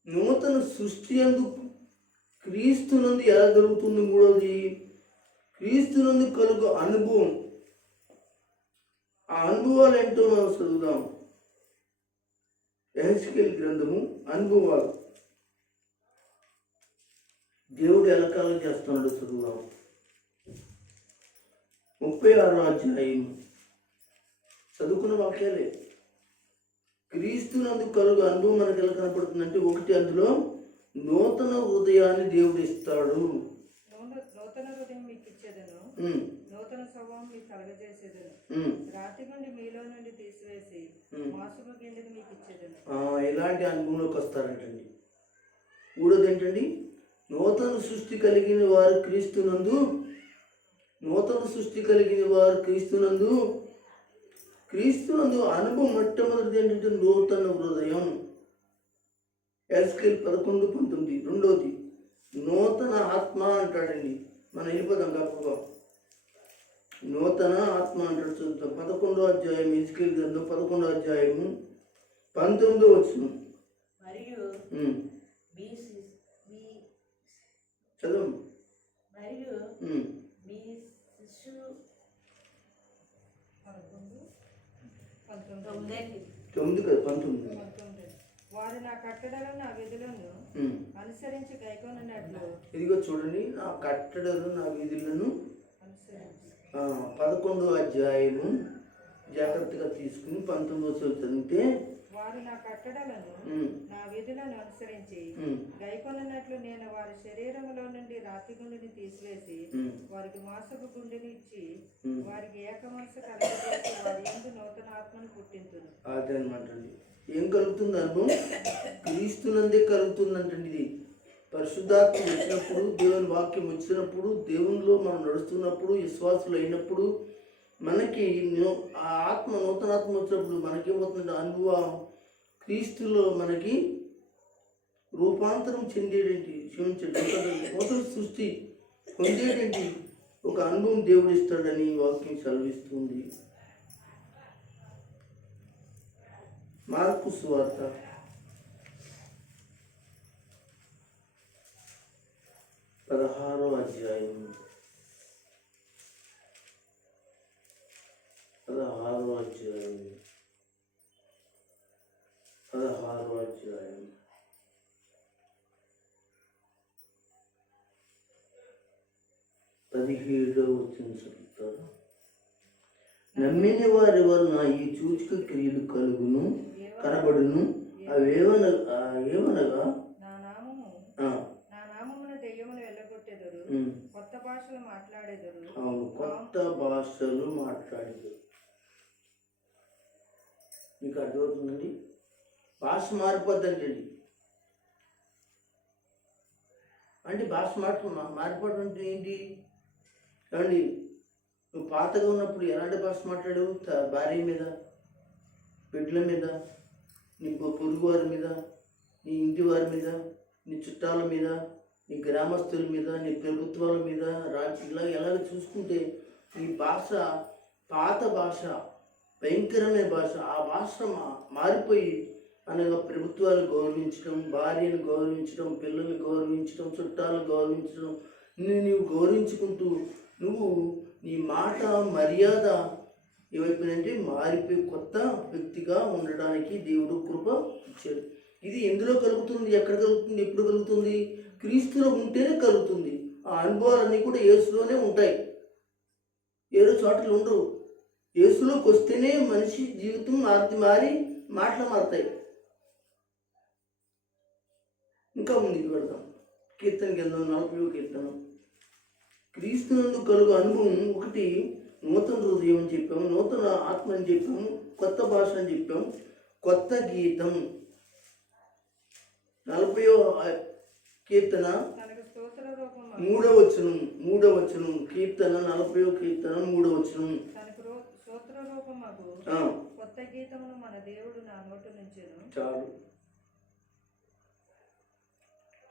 నూతన సృష్టి యందు క్రీస్తునందు ఎలా జరుగుతుంది? మూడోది క్రీస్తునందు కలుగు అనుభవం. ఆ అనుభవాలు ఏంటో మనం చదువుదాం. యెహెజ్కేలు గ్రంథము అనుభవాలు, దేవుడు ఎలా కాలం చేస్తున్నాడో చదువుదాం. 36వ అధ్యాయం చదువుకున్న వాక్యాలే. క్రీస్తునందు కలుగు అనుభవం మనకు ఎలా కనపడుతుందంటే, ఒకటి అందులో నూతన హృదయాన్ని దేవుడు ఇస్తాడు. నూతన హృదయం మీకు ఇచ్చేదను, నూతన స్వభావం మీకు కలగజేసేదను, రాతి నుండి మీలో నుండి తీసివేసి మాసుకు గిండిని మీకు ఇచ్చేదను. ఎలాంటి అనుభవంలోకి వస్తారంటండి. మూడోది ఏంటండి? నూతన సృష్టి కలిగిన వారు క్రీస్తునందు, నూతన సృష్టి కలిగిన వారు క్రీస్తునందు అనుభవం. మొట్టమొదటిది ఏంటంటే నూతన హృదయం. యెహెజ్కేలు 11:19. రెండోది నూతన ఆత్మ అంటాడండి. మనం వెళ్ళిపోదాం గొప్పగా. నూతన ఆత్మ అంటాడు. చూద్దాం 11వ అధ్యాయం, హిజ్కీయెలు గ్రంథం 11వ అధ్యాయము 19వ వచనం. మరియు చదువు. మరియు మీ శిష్యులు 19. వారు నా కట్టడలను నా విధులను అనుసరించి గైకొనున్నట్లు. ఇదిగో చూడండి, నా కట్టడలు నా విధులను అనుసరించి. 11వ అధ్యాయము జాగ్రత్తగా తీసుకుని 19వ చదివితే, వారు నా కట్టడలను నా విధులను అనుసరించి గైకొనున్నట్లు నేను వారి శరీరములో నుండి రాతి గుండెని తీసివేసి వారికి మాంసపు గుండెని ఇచ్చి వారికి ఏక మనసు కలగజేసి వారి యందు నూతన ఆత్మను పుట్టింతును. అదనమాట. ఏం కలుగుతుంది? అనుభవం క్రీస్తునందే కలుగుతుందంటండి. ఇది పరిశుద్ధాత్మ వచ్చినప్పుడు, దేవుని వాక్యం వచ్చినప్పుడు, దేవునిలో మనం నడుస్తున్నప్పుడు, విశ్వాసులు అయినప్పుడు, మనకి ఆ ఆత్మ, నూతన ఆత్మ వచ్చినప్పుడు మనకేమవుతుంది? అనుభవం క్రీస్తులో మనకి రూపాంతరం చెందేటంటి, నూతన సృష్టి పొందేటంటి ఒక అనుభవం దేవుడు ఇస్తాడని వాక్యం సెలవిస్తుంది. మార్కు సువార్త 16వ అధ్యాయం 16వ అధ్యాయం 17వ వచనం చదువుతారు. నమ్మిన వారి వలన ఈ సూచక క్రియలు కనబడును. ఏమనగా నా నామమున దెయ్యమును వెళ్ళగొట్టెదరు, కొత్త భాషలు మాట్లాడేదరు. అవును, కొత్త భాషలు మాట్లాడేదరు. మీకు అర్థమవుతుందండి? భాష మారిపోద్దండి. అంటే భాష మారిపోవడం అంటే ఏంటి? ఏమండి, నువ్వు పాతగా ఉన్నప్పుడు ఎలాంటి భాష మాట్లాడావు? భార్య మీద, బిడ్డల మీద, నీ పొరుగు వారి మీద, నీ ఇంటి వారి మీద, నీ చుట్టాల మీద, నీ గ్రామస్తుల మీద, నీ ప్రభుత్వాల మీద, ఇలా ఎలాగ చూసుకుంటే ఈ భాష పాత భాష, భయంకరమైన భాష. ఆ భాష మారిపోయి, అనగా ప్రభుత్వాలు గౌరవించడం, భార్యను గౌరవించడం, పిల్లల్ని గౌరవించడం, చుట్టాలను గౌరవించడం, నీవు గౌరవించుకుంటూ నువ్వు నీ మాట, మర్యాద ఏమైపోయిందంటే మారిపోయి కొత్త వ్యక్తిగా ఉండడానికి దేవుడు కృప ఇచ్చాడు. ఇది ఎందులో కలుగుతుంది? ఎక్కడ కలుగుతుంది? ఎప్పుడు కలుగుతుంది? క్రీస్తులో ఉంటేనే కలుగుతుంది. ఆ అనుభవాలన్నీ కూడా యేసులోనే ఉంటాయి, ఏదో చోట్ల ఉండవు. యేసులోకి వస్తేనే మనిషి జీవితం మారి మాటలు మారుతాయి. ఇంకా ముందుకు వెళ్దాం. కీర్తన గ్రంథం 40వ కీర్తన. క్రీస్తునందు కలుగు అనుభవం ఒకటి, నూతన హృదయం అని చెప్పాము, నూతన ఆత్మ అని చెప్పాము, కొత్త భాష అని చెప్పాము, కొత్త గీతం. 40వ కీర్తన 3వ వచనం. కీర్తన 40వ కీర్తన 3వ వచనం. కొత్త గీతమును మన దేవుడు నా నోటి నుంచెను. చాలు,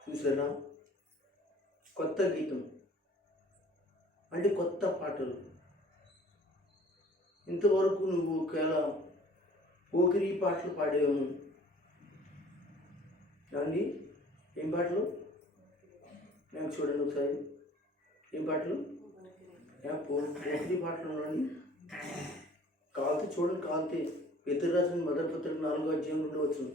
చూసారా? కొత్త గీతం అంటే కొత్త పాటలు. ఇంతవరకు నువ్వు ఒకవేళ పోకిరి పాటలు పాడేము అండి. ఏం పాటలు? నాకు చూడండి ఒకసారి. ఏం పాటలు? పోకిరి పాటలు అండి. కాలితే చూడండి, కాలితే. పేతురు రాసిన మొదటి పత్రిక 4వ అధ్యాయం 2వ వచనం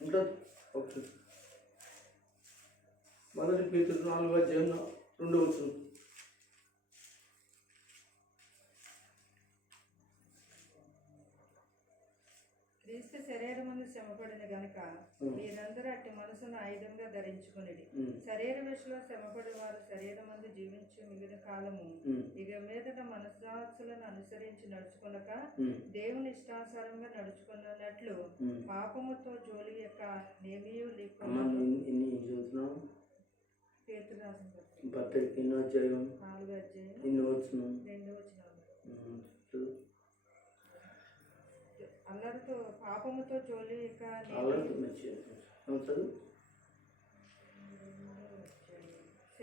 ఉంటుంది. ఓకే, మొదటి పేతురు 4వ అధ్యాయం 2వ వచనం. క్రీస్తు శరీరమందు శ్రమపడిన గనుక మీరందరూ అట్టి మనసును ఆయుధంగా ధరించుకునేది. శరీర విషయంలో శ్రమపడి వారు శరీరమందు జీవించు మిగిలిన కాలము ఇక మీదట మనస్సాక్షులను అనుసరించి నడుచుకునక దేవుని ఇష్టానుసారంగా నడుచుకున్నట్లు పాపముతో జోలి యొక్క నేమియూ లేకుండా. పేతురు రాసిన పత్రిక 4వ అధ్యాయం 2వ వచనం. అల్లరితో పాపముతో జోలి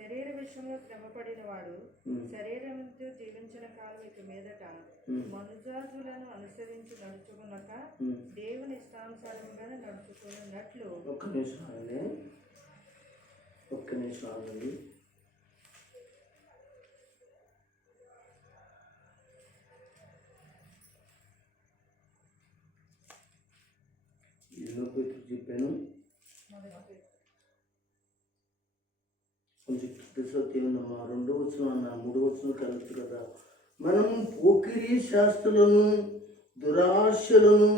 శరీర విషయంలో శ్రమపడిన వాడు శరీరంతో జీవించిన కాలం ఇక మీదట మనుజాతులను అనుసరించి నడుచుకున్నాక దేవుని ఇష్టానుసారంగానే నడుచుకున్నట్లు. ఒక్క నిమిషం ఆగండి. చెప్పాను కొంచెం సత్యమమ్మా 2వ వచనం అన్న 3వ వచనం కలదు కదా. మనం పోకిరీ శాస్త్రులను, దురాశలను,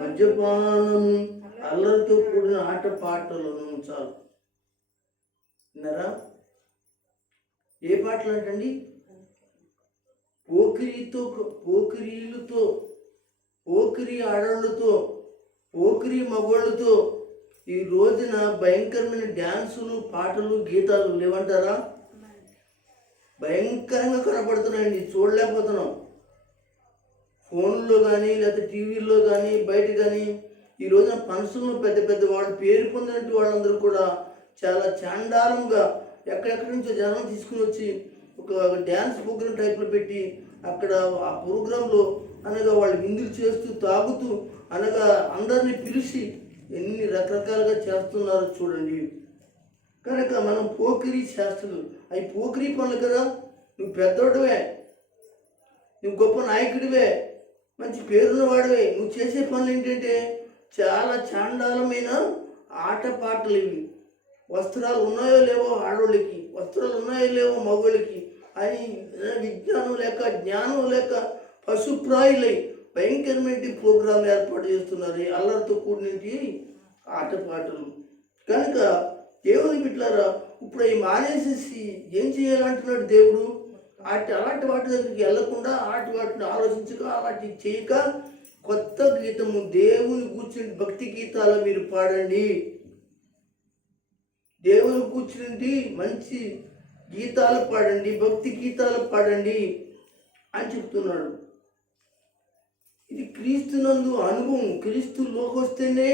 మద్యపానము, అల్లరితో కూడిన ఆటపాటలను చాలు. విన్నారా? ఏ పాటలు అంటండి? పోకిరీలతో, పోకిరీ ఆడళ్ళతో, పోకిరీ మగవాళ్ళతో ఈ రోజున భయంకరమైన డ్యాన్సులు, పాటలు, గీతాలు లేవంటారా? భయంకరంగా కనపడుతున్నాయండి, చూడలేకపోతున్నాం. ఫోన్లో కానీ లేకపోతే టీవీల్లో కానీ బయట కానీ ఈ రోజున ఫంక్షన్లు పెద్ద పెద్ద వాళ్ళు పేరు పొందినట్టు వాళ్ళందరూ కూడా చాలా చాండాలంగా ఎక్కడెక్కడి నుంచో జనం తీసుకుని వచ్చి ఒక డ్యాన్స్ ప్రోగ్రామ్ టైప్లో పెట్టి అక్కడ ఆ ప్రోగ్రాంలో అనగా వాళ్ళు విందులు చేస్తూ తాగుతూ అనగా అందరినీ పిలిచి ఎన్ని రకరకాలుగా చేస్తున్నారో చూడండి. కనుక మనం పోకిరీ శాస్త్రులు, అవి పోకిరీ పనులు కదా. నువ్వు పెద్దోడివే, నువ్వు గొప్ప నాయకుడివే, మంచి పేరున్న వాడివే, నువ్వు చేసే పనులు ఏంటంటే చాలా చాండాలమైన ఆటపాటలు ఇవి. వస్త్రాలు ఉన్నాయో లేవో ఆడోళ్ళకి, వస్త్రాలు ఉన్నాయో లేవో మగవాళ్ళకి అని విజ్ఞానం లేక జ్ఞానం లేక పశుప్రాయులై భయంకరమైన ప్రోగ్రాంలు ఏర్పాటు చేస్తున్నారు, అల్లరితో కూడినటి ఆటపాటలు. కనుక దేవుని బిడ్డలారా, ఇప్పుడు అవి మానేసేసి ఏం చేయాలంటున్నాడు దేవుడు? అలాంటి వాటి దగ్గరికి వెళ్లకుండా, వాటిని ఆలోచించక, వాటిని చేయక కొత్త గీతము దేవుని కూర్చుని భక్తి గీతాలు మీరు పాడండి. దేవుని కూర్చుని మంచి గీతాలు పాడండి, భక్తి గీతాలు పాడండి అని చెప్తున్నాడు. ఇది క్రీస్తునందు అనుభవం. క్రీస్తులోకి వస్తేనే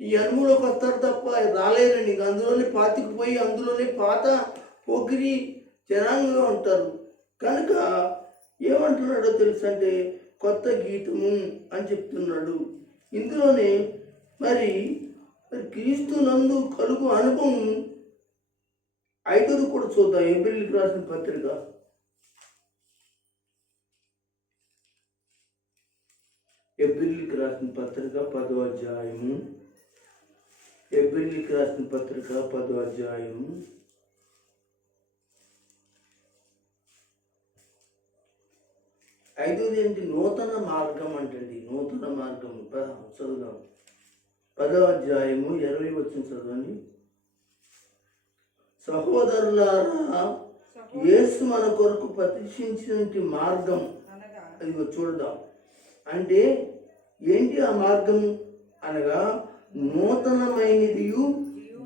ఈ అనుభవంలోకి వస్తారు తప్ప రాలేరండి. అందులోనే పాతికిపోయి అందులోనే పాత పోకిరి జనాంగంగా ఉంటారు. కనుక ఏమంటున్నాడో తెలుసంటే కొత్త గీతము అని చెప్తున్నాడు. ఇందులోనే మరి క్రీస్తునందు కలుగు అనుభవం 5ది కూడా చూద్దాం. హెబ్రీయులకు రాసిన పత్రిక 10వ అధ్యాయము. హెబ్రీయులకు రాసిన పత్రిక 10వ అధ్యాయము 5ది ఏంటి? నూతన మార్గం అంటండి. నూతన మార్గం చదువుదాం. 10వ అధ్యాయము 20 వచ్చిన చదవండి. సహోదరులారా, యేసు మన కొరకు ప్రతిష్ఠించిన మార్గం ఇదిగో చూడదాం. అంటే ఏంటి ఆ మార్గం అనగా నూతనమైనదియు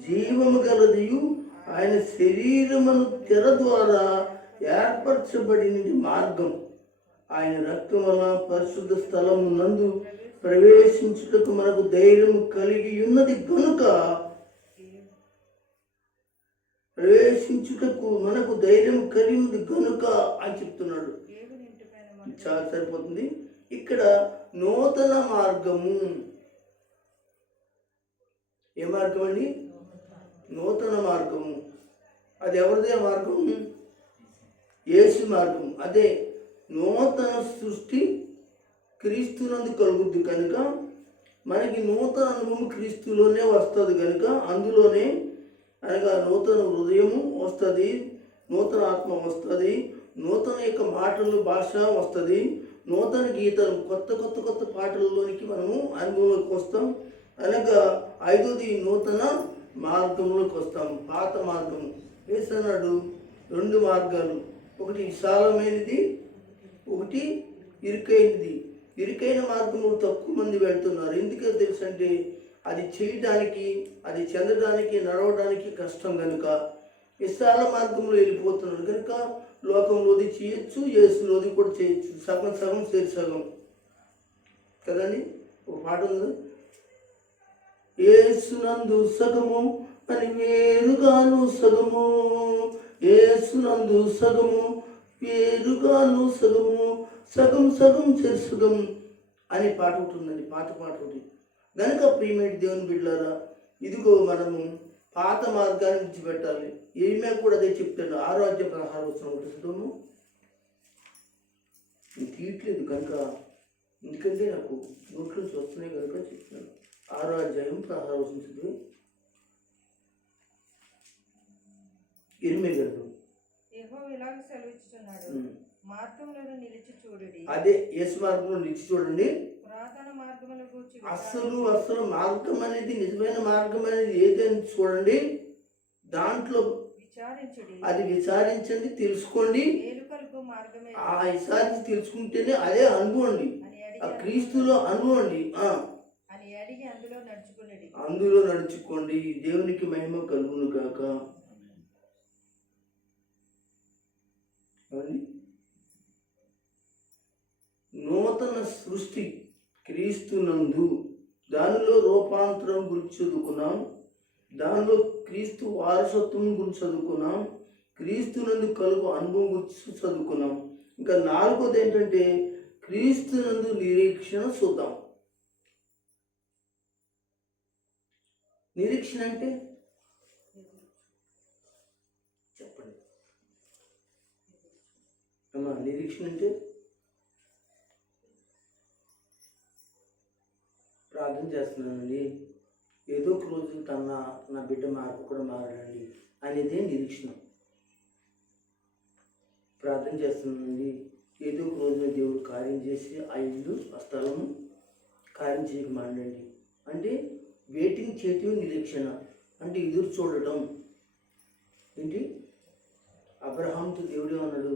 జీవము గలదియు ఆయన శరీరమును తెర ద్వారా ఏర్పరచబడిన మార్గం. ఆయన రక్తం వలన పరిశుద్ధ స్థలము నందు ప్రవేశించుటకు మనకు ధైర్యం కలిగి ఉన్నది కనుక అని చెప్తున్నాడు. చాలా సరిపోతుంది. ఇక్కడ నూతన మార్గము. ఏ మార్గం అండి? నూతన మార్గము. అది ఎవరిదే మార్గం? యేసు మార్గం. అదే నూతన సృష్టి క్రీస్తునందు కలుగుద్ది కనుక మనకి నూతన అనుభవం క్రీస్తులోనే వస్తుంది కనుక అందులోనే అనగా నూతన హృదయము వస్తుంది, నూతన ఆత్మ వస్తుంది, నూతన యొక్క మాటలు భాష వస్తుంది, నూతన గీతాలు కొత్త కొత్త కొత్త పాటలలోనికి మనము అనుభవంలోకి వస్తాం. అనగా 5ది నూతన మార్గంలోకి వస్తాం. పాత మార్గం వేసన్నాడు 2 మార్గాలు, ఒకటి విశాలమైనది, ఒకటి ఇరుకైనది. ఇరుకైన మార్గంలో తక్కువ మంది వెళ్తున్నారు. ఎందుకో తెలుసు అంటే అది చేయడానికి, అది చెందడానికి, నడవడానికి కష్టం కనుక విశాల మార్గంలో వెళ్ళిపోతున్నారు కనుక లోకంలోది చేయొచ్చు, యేసులోది కూడా చేయొచ్చు. సగం సగం సేరి సగం కదండి. ఒక పాట ఉంది, యేసునందు సగము అని వేరుగాను సగము, యేసునందు సగము వేరుగాను సగము, సగం సగం చెరుసగం అనే పాట ఒకటి ఉందండి, పాత పాట ఒకటి. కనుక ప్రియమైన దేవుని బిడ్డలారా, ఇదిగో మనము పాత మార్గాన్ని విడిచిపెట్టాలి. ఏమే కూడా అదే చెప్తాడు. 6వ అధ్యాయం 16వ వచనం చదువుతాము. తీయట్లేదు కనుక, ఎందుకంటే నాకు నోట్లు వస్తున్నాయి కనుక చెప్తున్నాను. 6వ అధ్యాయం 16వ వచనం చదువు. గ్రంథం యెహోవా ఇలాగ సెలవిస్తున్నాడు, మార్గములను నిలిచి చూడుడి. అదే యేసు మార్గంలో నిలిచి చూడండి. పురాతన మార్గముల గూర్చి అసలు మార్గం అనేది, నిజమైన మార్గం అనేది ఏదని చూడండి. దాంట్లో విచారించుడి, అది విచారించండి, తెలుసుకోండి. మేలు కలుగు మార్గమే ఆ విచారించి తెలుసుకుంటేనే అదే అనుభవండి, ఆ క్రీస్తులో అనుభవండి. అని అడిగి అందులో నడుచుకునేది, అందులో నడుచుకోండి. దేవునికి మహిమ కలుగును గాక. నూతన సృష్టి క్రీస్తునందు, దానిలో రూపాంతరం గురించి చదువుకున్నాం. దానిలో క్రీస్తు వారసత్వం గురించి చదువుకున్నాం. క్రీస్తునందు కలుగు అనుభవం గురించి చదువుకున్నాం. ఇంకా 4వది ఏంటంటే క్రీస్తునందు నిరీక్షణ చూద్దాం. నిరీక్షణ అంటే చెప్పండి అమ్మా. నిరీక్షణ అంటే ప్రార్థన చేస్తున్నానండి, ఏదో ఒక రోజు నా బిడ్డ కూడా మారాలండి అనేదే నిరీక్షణ. ప్రార్థన చేస్తున్నానండి, ఏదో ఒక రోజున దేవుడు కార్యం చేసి ఆ ఇల్లు ఆ స్థలము కార్యం చేయక మానండి అంటే వెయిటింగ్ చేయటం నిరీక్షణ. అంటే ఎదురు చూడటం. ఏంటి అబ్రహాంతో దేవుడే అన్నాడు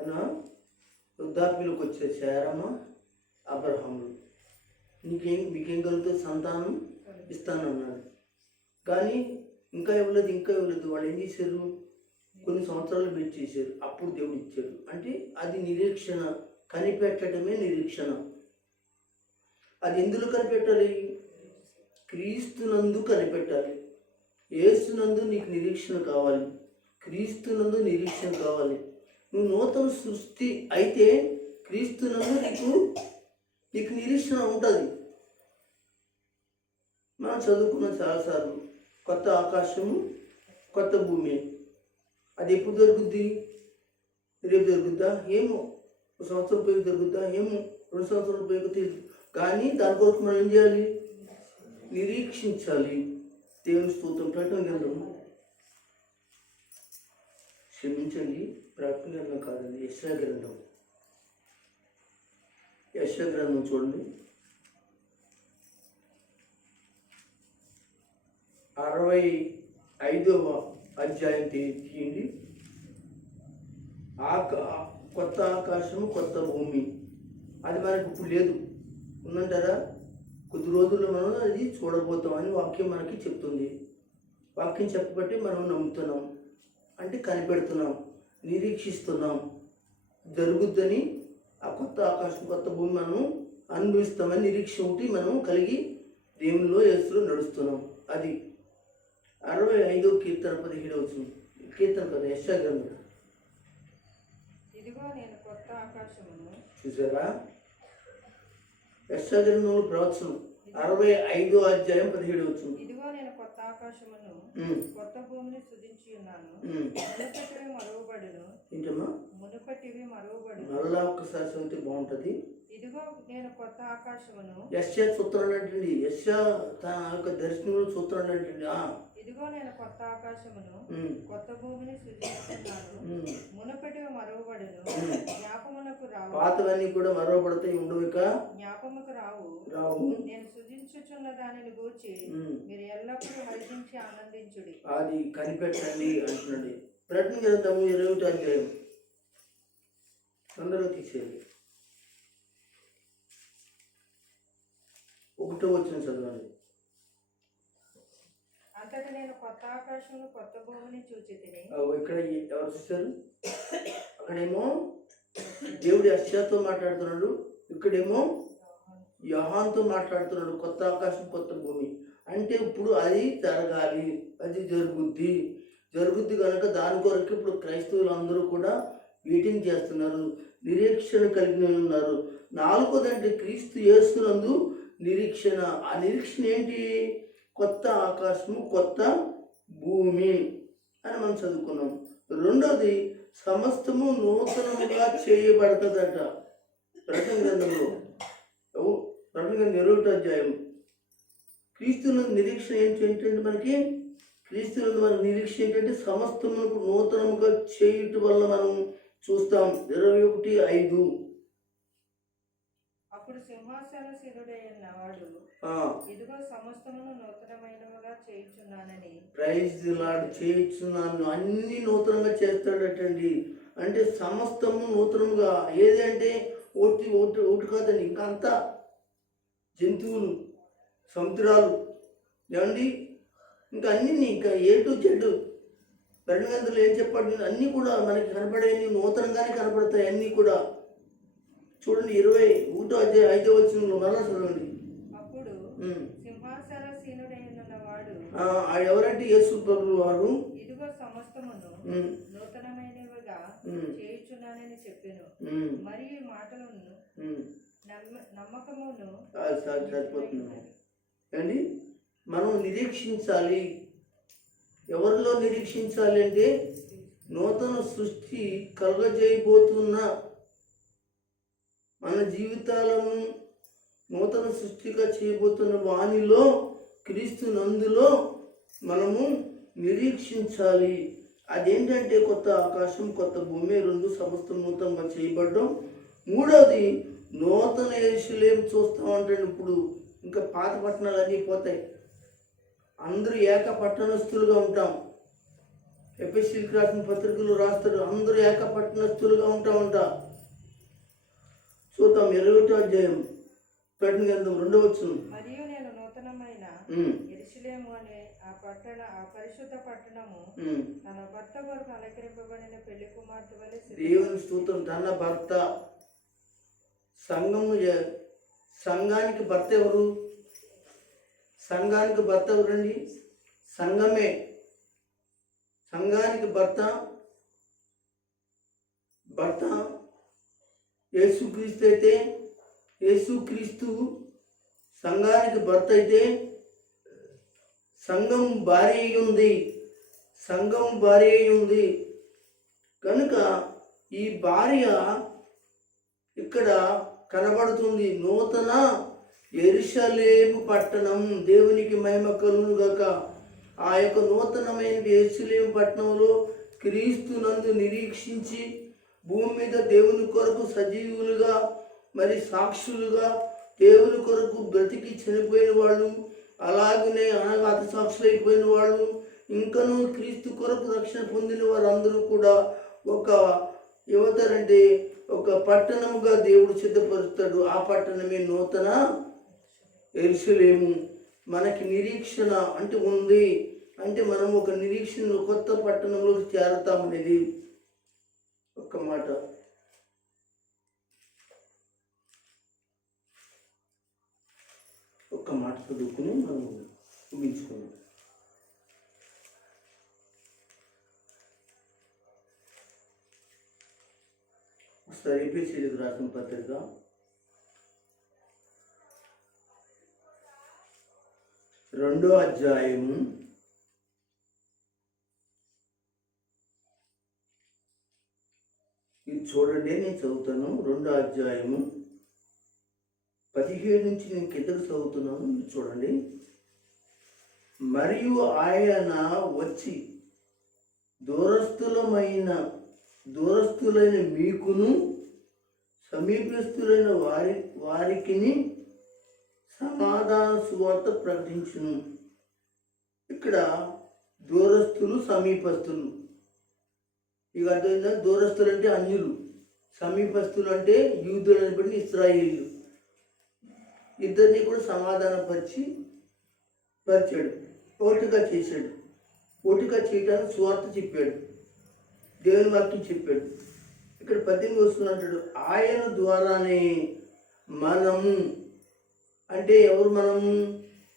అన్న, వృద్ధాప్యులకు వచ్చే శారమ్మ అబ్రహాములు, మీకేం కలుగుతుంది, సంతానం ఇస్తానన్నాడు. కానీ ఇంకా ఇవ్వలేదు. వాళ్ళు ఏం చేశారు, కొన్ని సంవత్సరాలు వెయిట్ చేశారు. అప్పుడు దేవుడు ఇచ్చాడు. అంటే అది నిరీక్షణ, కనిపెట్టడమే నిరీక్షణ. అది ఎందులో కనిపెట్టాలి? క్రీస్తునందు కనిపెట్టాలి. యేసునందు నీకు నిరీక్షణ కావాలి, క్రీస్తునందు నిరీక్షణ కావాలి. నువ్వు నూతన సృష్టి అయితే క్రీస్తునందు నీకు నిరీక్షణ ఉంటుంది. మనం చదువుకున్న చాలాసార్లు కొత్త ఆకాశము కొత్త భూమి. అది ఎప్పుడు దొరుకుద్ది? రేపు దొరుకుద్దా ఏమో, 1 సంవత్సరం పైకి దొరుకుద్దా ఏమో, 2 సంవత్సరాల పైకి తెలియదు. కానీ దాని కొరకు మనం ఏం చేయాలి? నిరీక్షించాలి. దేవుని స్తోత్రం. ప్రకటన గ్రంథం, క్షమించండి, ప్రకటన గ్రంథం కాదండి, యెషయా గ్రంథం. యెషయా గ్రంథం చూడండి, 65వ అధ్యాయం తీయండి. కొత్త ఆకాశము కొత్త భూమి అది మనకు ఇప్పుడు లేదు, ఉందంటారా? కొద్ది రోజుల్లో మనం అది చూడబోతామని వాక్యం మనకి చెప్తుంది. వాక్యం చెప్పబట్టి మనం నమ్ముతున్నాం, అంటే కనిపెడుతున్నాం, నిరీక్షిస్తున్నాం. జరుగుద్దని, ఆ కొత్త ఆకాశం కొత్త భూమి మనం అనుభవిస్తామని నిరీక్ష ఉంటే మనం కలిగి దేవునిలో యేసులో నడుస్తున్నాం. అది 65వ కీర్తన 17వ వచనం. కీర్తన కదా, యెషయా గ్రంథం. ఇదిగో నేను కొత్త ఆకాశమును, చూసారా? యెషయా గ్రంథంలో ప్రవచనం 65వ అధ్యాయం 17వ వచనం. ఇదిగో నేను కొత్త ఆకాశమును కొత్త భూమిని సృజించి ఉన్నాను, మునుపటివి మరువబడును. ఏంటమ్మా? మునుపటివి మరువబడును. మళ్ళా ఒక్కసారి చదివితే బాగుంటుంది. ఇదిగో నేను కొత్త ఆకాశమును, యెషయా చూస్తున్నాడు అంటండి, యెషయా తన యొక్క దర్శనంలో చూస్తున్నాడు అంటండి. ఇదిగో నేను కొత్త ఆకాశమును కొత్త భూమిని సృజిస్తున్నాను, మునుపటివి మరువబడును, జ్ఞాపమునకు రావు. పాతవన్నీ కూడా మరవబడతాయి, ఉండవు, ఇక జ్ఞాపముకు రావు. నేను సృజించుచున్న దానిని గూర్చి మీరు ఎల్లప్పుడూ హర్షించి ఆనందించుడి. అది కనిపెట్టండి అంటున్నాడు. ప్రకటన గ్రంథము 20వ అధ్యాయం, తొందరగా తీసేది 1వ వచనం చదవండి. అంతటా నేను కొత్త ఆకాశమును కొత్త భూమిని చూచితిని. ఇక్కడ ఎవరు చూశారు? అక్కడేమో దేవుడు యెషయాతో మాట్లాడుతున్నాడు, ఇక్కడేమో యోహానుతో మాట్లాడుతున్నాడు. కొత్త ఆకాశం కొత్త భూమి. అంటే ఇప్పుడు అది జరగాలి, అది జరుగుద్ది కనుక దాని కొరకు ఇప్పుడు క్రైస్తవులు అందరూ కూడా వెయిటింగ్ చేస్తున్నారు, నిరీక్షణ కలిగి ఉన్నారు. నాలుగోదంటే క్రీస్తు యేసునందు నిరీక్షణ. ఆ నిరీక్షణ ఏంటి? కొత్త ఆకాశము, కొత్త భూమి అని మనం చదువుకున్నాం. రెండోది సమస్తము నూతనముగా చేయబడుతుందట ప్రకటన గ్రంథంలో. ప్రకటన గ్రంథం 20వ అధ్యాయం. క్రీస్తునందు నిరీక్షణ ఏంటంటే మనకి క్రీస్తునందు మన నిరీక్షణ ఏంటంటే సమస్తమునకు నూతనముగా చేయటం వల్ల మనం చూస్తాం. 21:5. అప్పుడు సింహాసనశీనుడైన వాడు ఇదిగో సమస్తమును నూతనమైనవిగా చేయుచున్నానని. Praise the Lord. చేయుచున్నాను, అన్ని నూతనంగా చేస్తాడటండి. అంటే సమస్తము నూతనముగా. ఏది అంటే ఒకటి కాదండి, ఇంకా అంతా జంతువులు, సముద్రాలు, ఏమండి ఇంకా అన్ని, ఇంకా A to Z ప్రకటనలు ఏం చెప్పండి, అన్నీ కూడా మనకి కనపడేవి నూతనంగానే కనపడతాయి అన్నీ కూడా. చూడండి 21వ అధ్యాయం 5వ వచనంలో మరలా చదవండి. అప్పుడు సింహాసనశీనుడైన వాడు ఎవరంటే యేసు ప్రభువు వారు ఇదిగో సమస్తమును నూతనమైనవిగా చేయుచున్నానని చెప్పెను. మరియు మాటలను నమ్మకమును అండి మనం నిరీక్షించాలి. ఎవరిలో నిరీక్షించాలి అంటే నూతన సృష్టి కలుగజేయబోతున్న మన జీవితాలను నూతన సృష్టిగా చేయబోతున్న వానిలో, క్రీస్తు నందులో మనము నిరీక్షించాలి. అదేంటంటే కొత్త ఆకాశం, కొత్త భూమి, రెండు సమస్తం నూతనంగా చేయబడ్డం. మూడవది నూతన యెరూషలేము చూస్తామంటే ఇప్పుడు ఇంకా పాత పట్టణాలు అన్నీ పోతాయి, అందరూ ఏక పట్టణస్థులుగా ఉంటాం. ఎఫెసీయులకు రాసిన పత్రికలు రాస్తారు, అందరూ ఏక పట్టణస్థులుగా ఉంటామంట. చూద్దాం 21వ అధ్యాయం ప్రకటన గ్రంథం 2వ వచనం. మరియు నేను నూతనమైన యెరూషలేము అనే ఆ పరిశుద్ధ పట్టణము తన భర్త కొరకు అలంకరింపబడిన పెళ్లి కుమార్తె వలె. దేవుని స్తోత్రం. తన భర్త. సంఘానికి భర్త ఎవరు? సంఘానికి భర్త ఎవరండి? సంఘమే. సంఘానికి భర్త యేసుక్రీస్తు అయితే, యేసుక్రీస్తు సంఘానికి భర్త అయితే సంఘం భార్య ఉంది. కనుక ఈ భార్య ఇక్కడ కనబడుతుంది. నూతన యెరూషలేము పట్టణం. దేవునికి మహిమ కలుగును గాక. ఆ యొక్క నూతనమైన యెరూషలేము పట్టణంలో క్రీస్తునందు నిరీక్షించి భూమి మీద దేవుని కొరకు సజీవులుగా, మరి సాక్షులుగా, దేవుని కొరకు బ్రతికి చనిపోయిన వాళ్ళు, అలాగనే అనాథ సాక్షులు అయిపోయిన వాళ్ళు, ఇంకనూ క్రీస్తు కొరకు రక్షణ పొందిన వారందరూ కూడా ఒక యువతరంటే ఒక పట్టణముగా దేవుడు సిద్ధపరుస్తాడు. ఆ పట్టణమే నూతన యెరూషలేము. మనకి నిరీక్షణ అంటే ఉంది అంటే మనం ఒక నిరీక్షణ, కొత్త పట్టణంలోకి చేరతామనేది ఒక్క మాట. చదువుకుని మనం ముగించుకున్నాం. ఒకసారి ఎఫెసీయులకు రాసిన పత్రిక 2వ అధ్యాయము 2వ అధ్యాయము 17 నుంచి నేను కిందకు చదువుతున్నాను, చూడండి. మరియు ఆయన వచ్చి దూరస్థులైన మీకును సమీపస్థులైన వారికిని సమాధాన సువార్త ప్రకటించును. ఇక్కడ దూరస్థులు, సమీపస్థులు. ఇక అర్థమైందా? దూరస్థులు అంటే అన్యులు, సమీపస్థులు అంటే యూదులని బట్టి ఇశ్రాయేలీయులు. ఇద్దరిని కూడా పరిచాడు, ఒకటిగా చేశాడు. ఒకటిగా చేయడానికి సువార్త చెప్పాడు, దేవుని వాక్యం చెప్పాడు. ఇక్కడ 18 వస్తున్నట్టు ఆయన ద్వారానే మనము, అంటే ఎవరు మనము?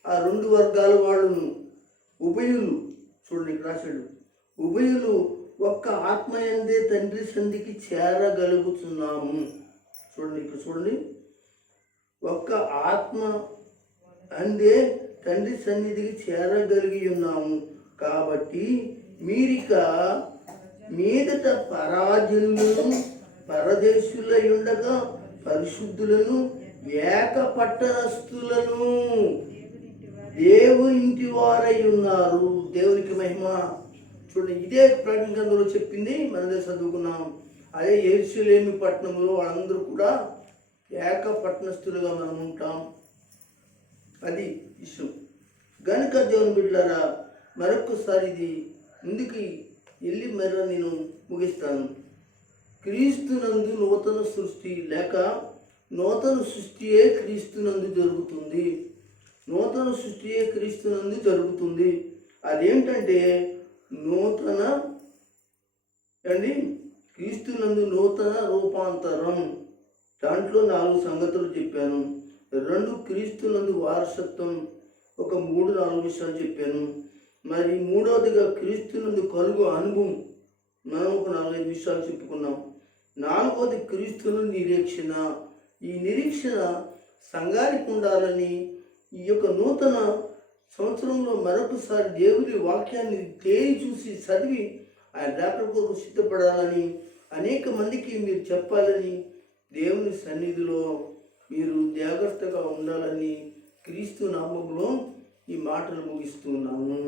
ఆ 2 వర్గాల వాళ్ళను ఉభయులు, చూడండి ఇక్కడ రాశాడు, ఉభయులు ఒక్క ఆత్మయందే తండ్రి సంధికి చేరగలుగుతున్నాము. చూడండి ఇక్కడ చూడండి, ఒక్క ఆత్మ అందే తండ్రి సన్నిధికి చేరగలిగి ఉన్నాము. కాబట్టి మీరిక మీదట పరాజనులను పరదేశులై ఉండగా పరిశుద్ధులను ఏక పట్టణస్థులను దేవుని ఇంటి వారై ఉన్నారు. దేవునికి మహిమ. చూడండి, ఇదే ప్రకటన గ్రంథంలో చెప్పింది, మనదే చదువుకున్నాం. అదే యెరూషలేము పట్టణంలో వాళ్ళందరూ కూడా ఏక పట్టణస్థులుగా మనం ఉంటాం. అది విషయం. గనుక దేవుని బిడ్డలారా, మరొకసారి ఇది ముందుకి వెళ్ళి మరి నేను ముగిస్తాను. క్రీస్తునందు నూతన సృష్టి, లేక నూతన సృష్టియే క్రీస్తునందు జరుగుతుంది. నూతన సృష్టియే క్రీస్తునందు జరుగుతుంది. అదేంటంటే నూతన క్రీస్తునందు నూతన రూపాంతరం. దాంట్లో 4 సంగతులు చెప్పాను. 2 క్రీస్తునందు వారసత్వం, ఒక 3-4 విషయాలు చెప్పాను. మరి 3వదిగా క్రీస్తునందు కలుగు అనుభవం, మనం ఒక 4-5 విషయాలు చెప్పుకున్నాం. 4వది క్రీస్తును నిరీక్షణ. ఈ నిరీక్షణ సంఘానికి ఉండాలని, ఈ యొక్క నూతన సంవత్సరంలో మరొకసారి దేవుని వాక్యాన్ని తేరి చూసి చదివి ఆయన రాకడ కొరకు సిద్ధపడాలని, అనేక మందికి మీరు చెప్పాలని, దేవుని సన్నిధిలో మీరు జాగ్రత్తగా ఉండాలని క్రీస్తు నామములో ఈ మాటలు ముగిస్తున్నాను.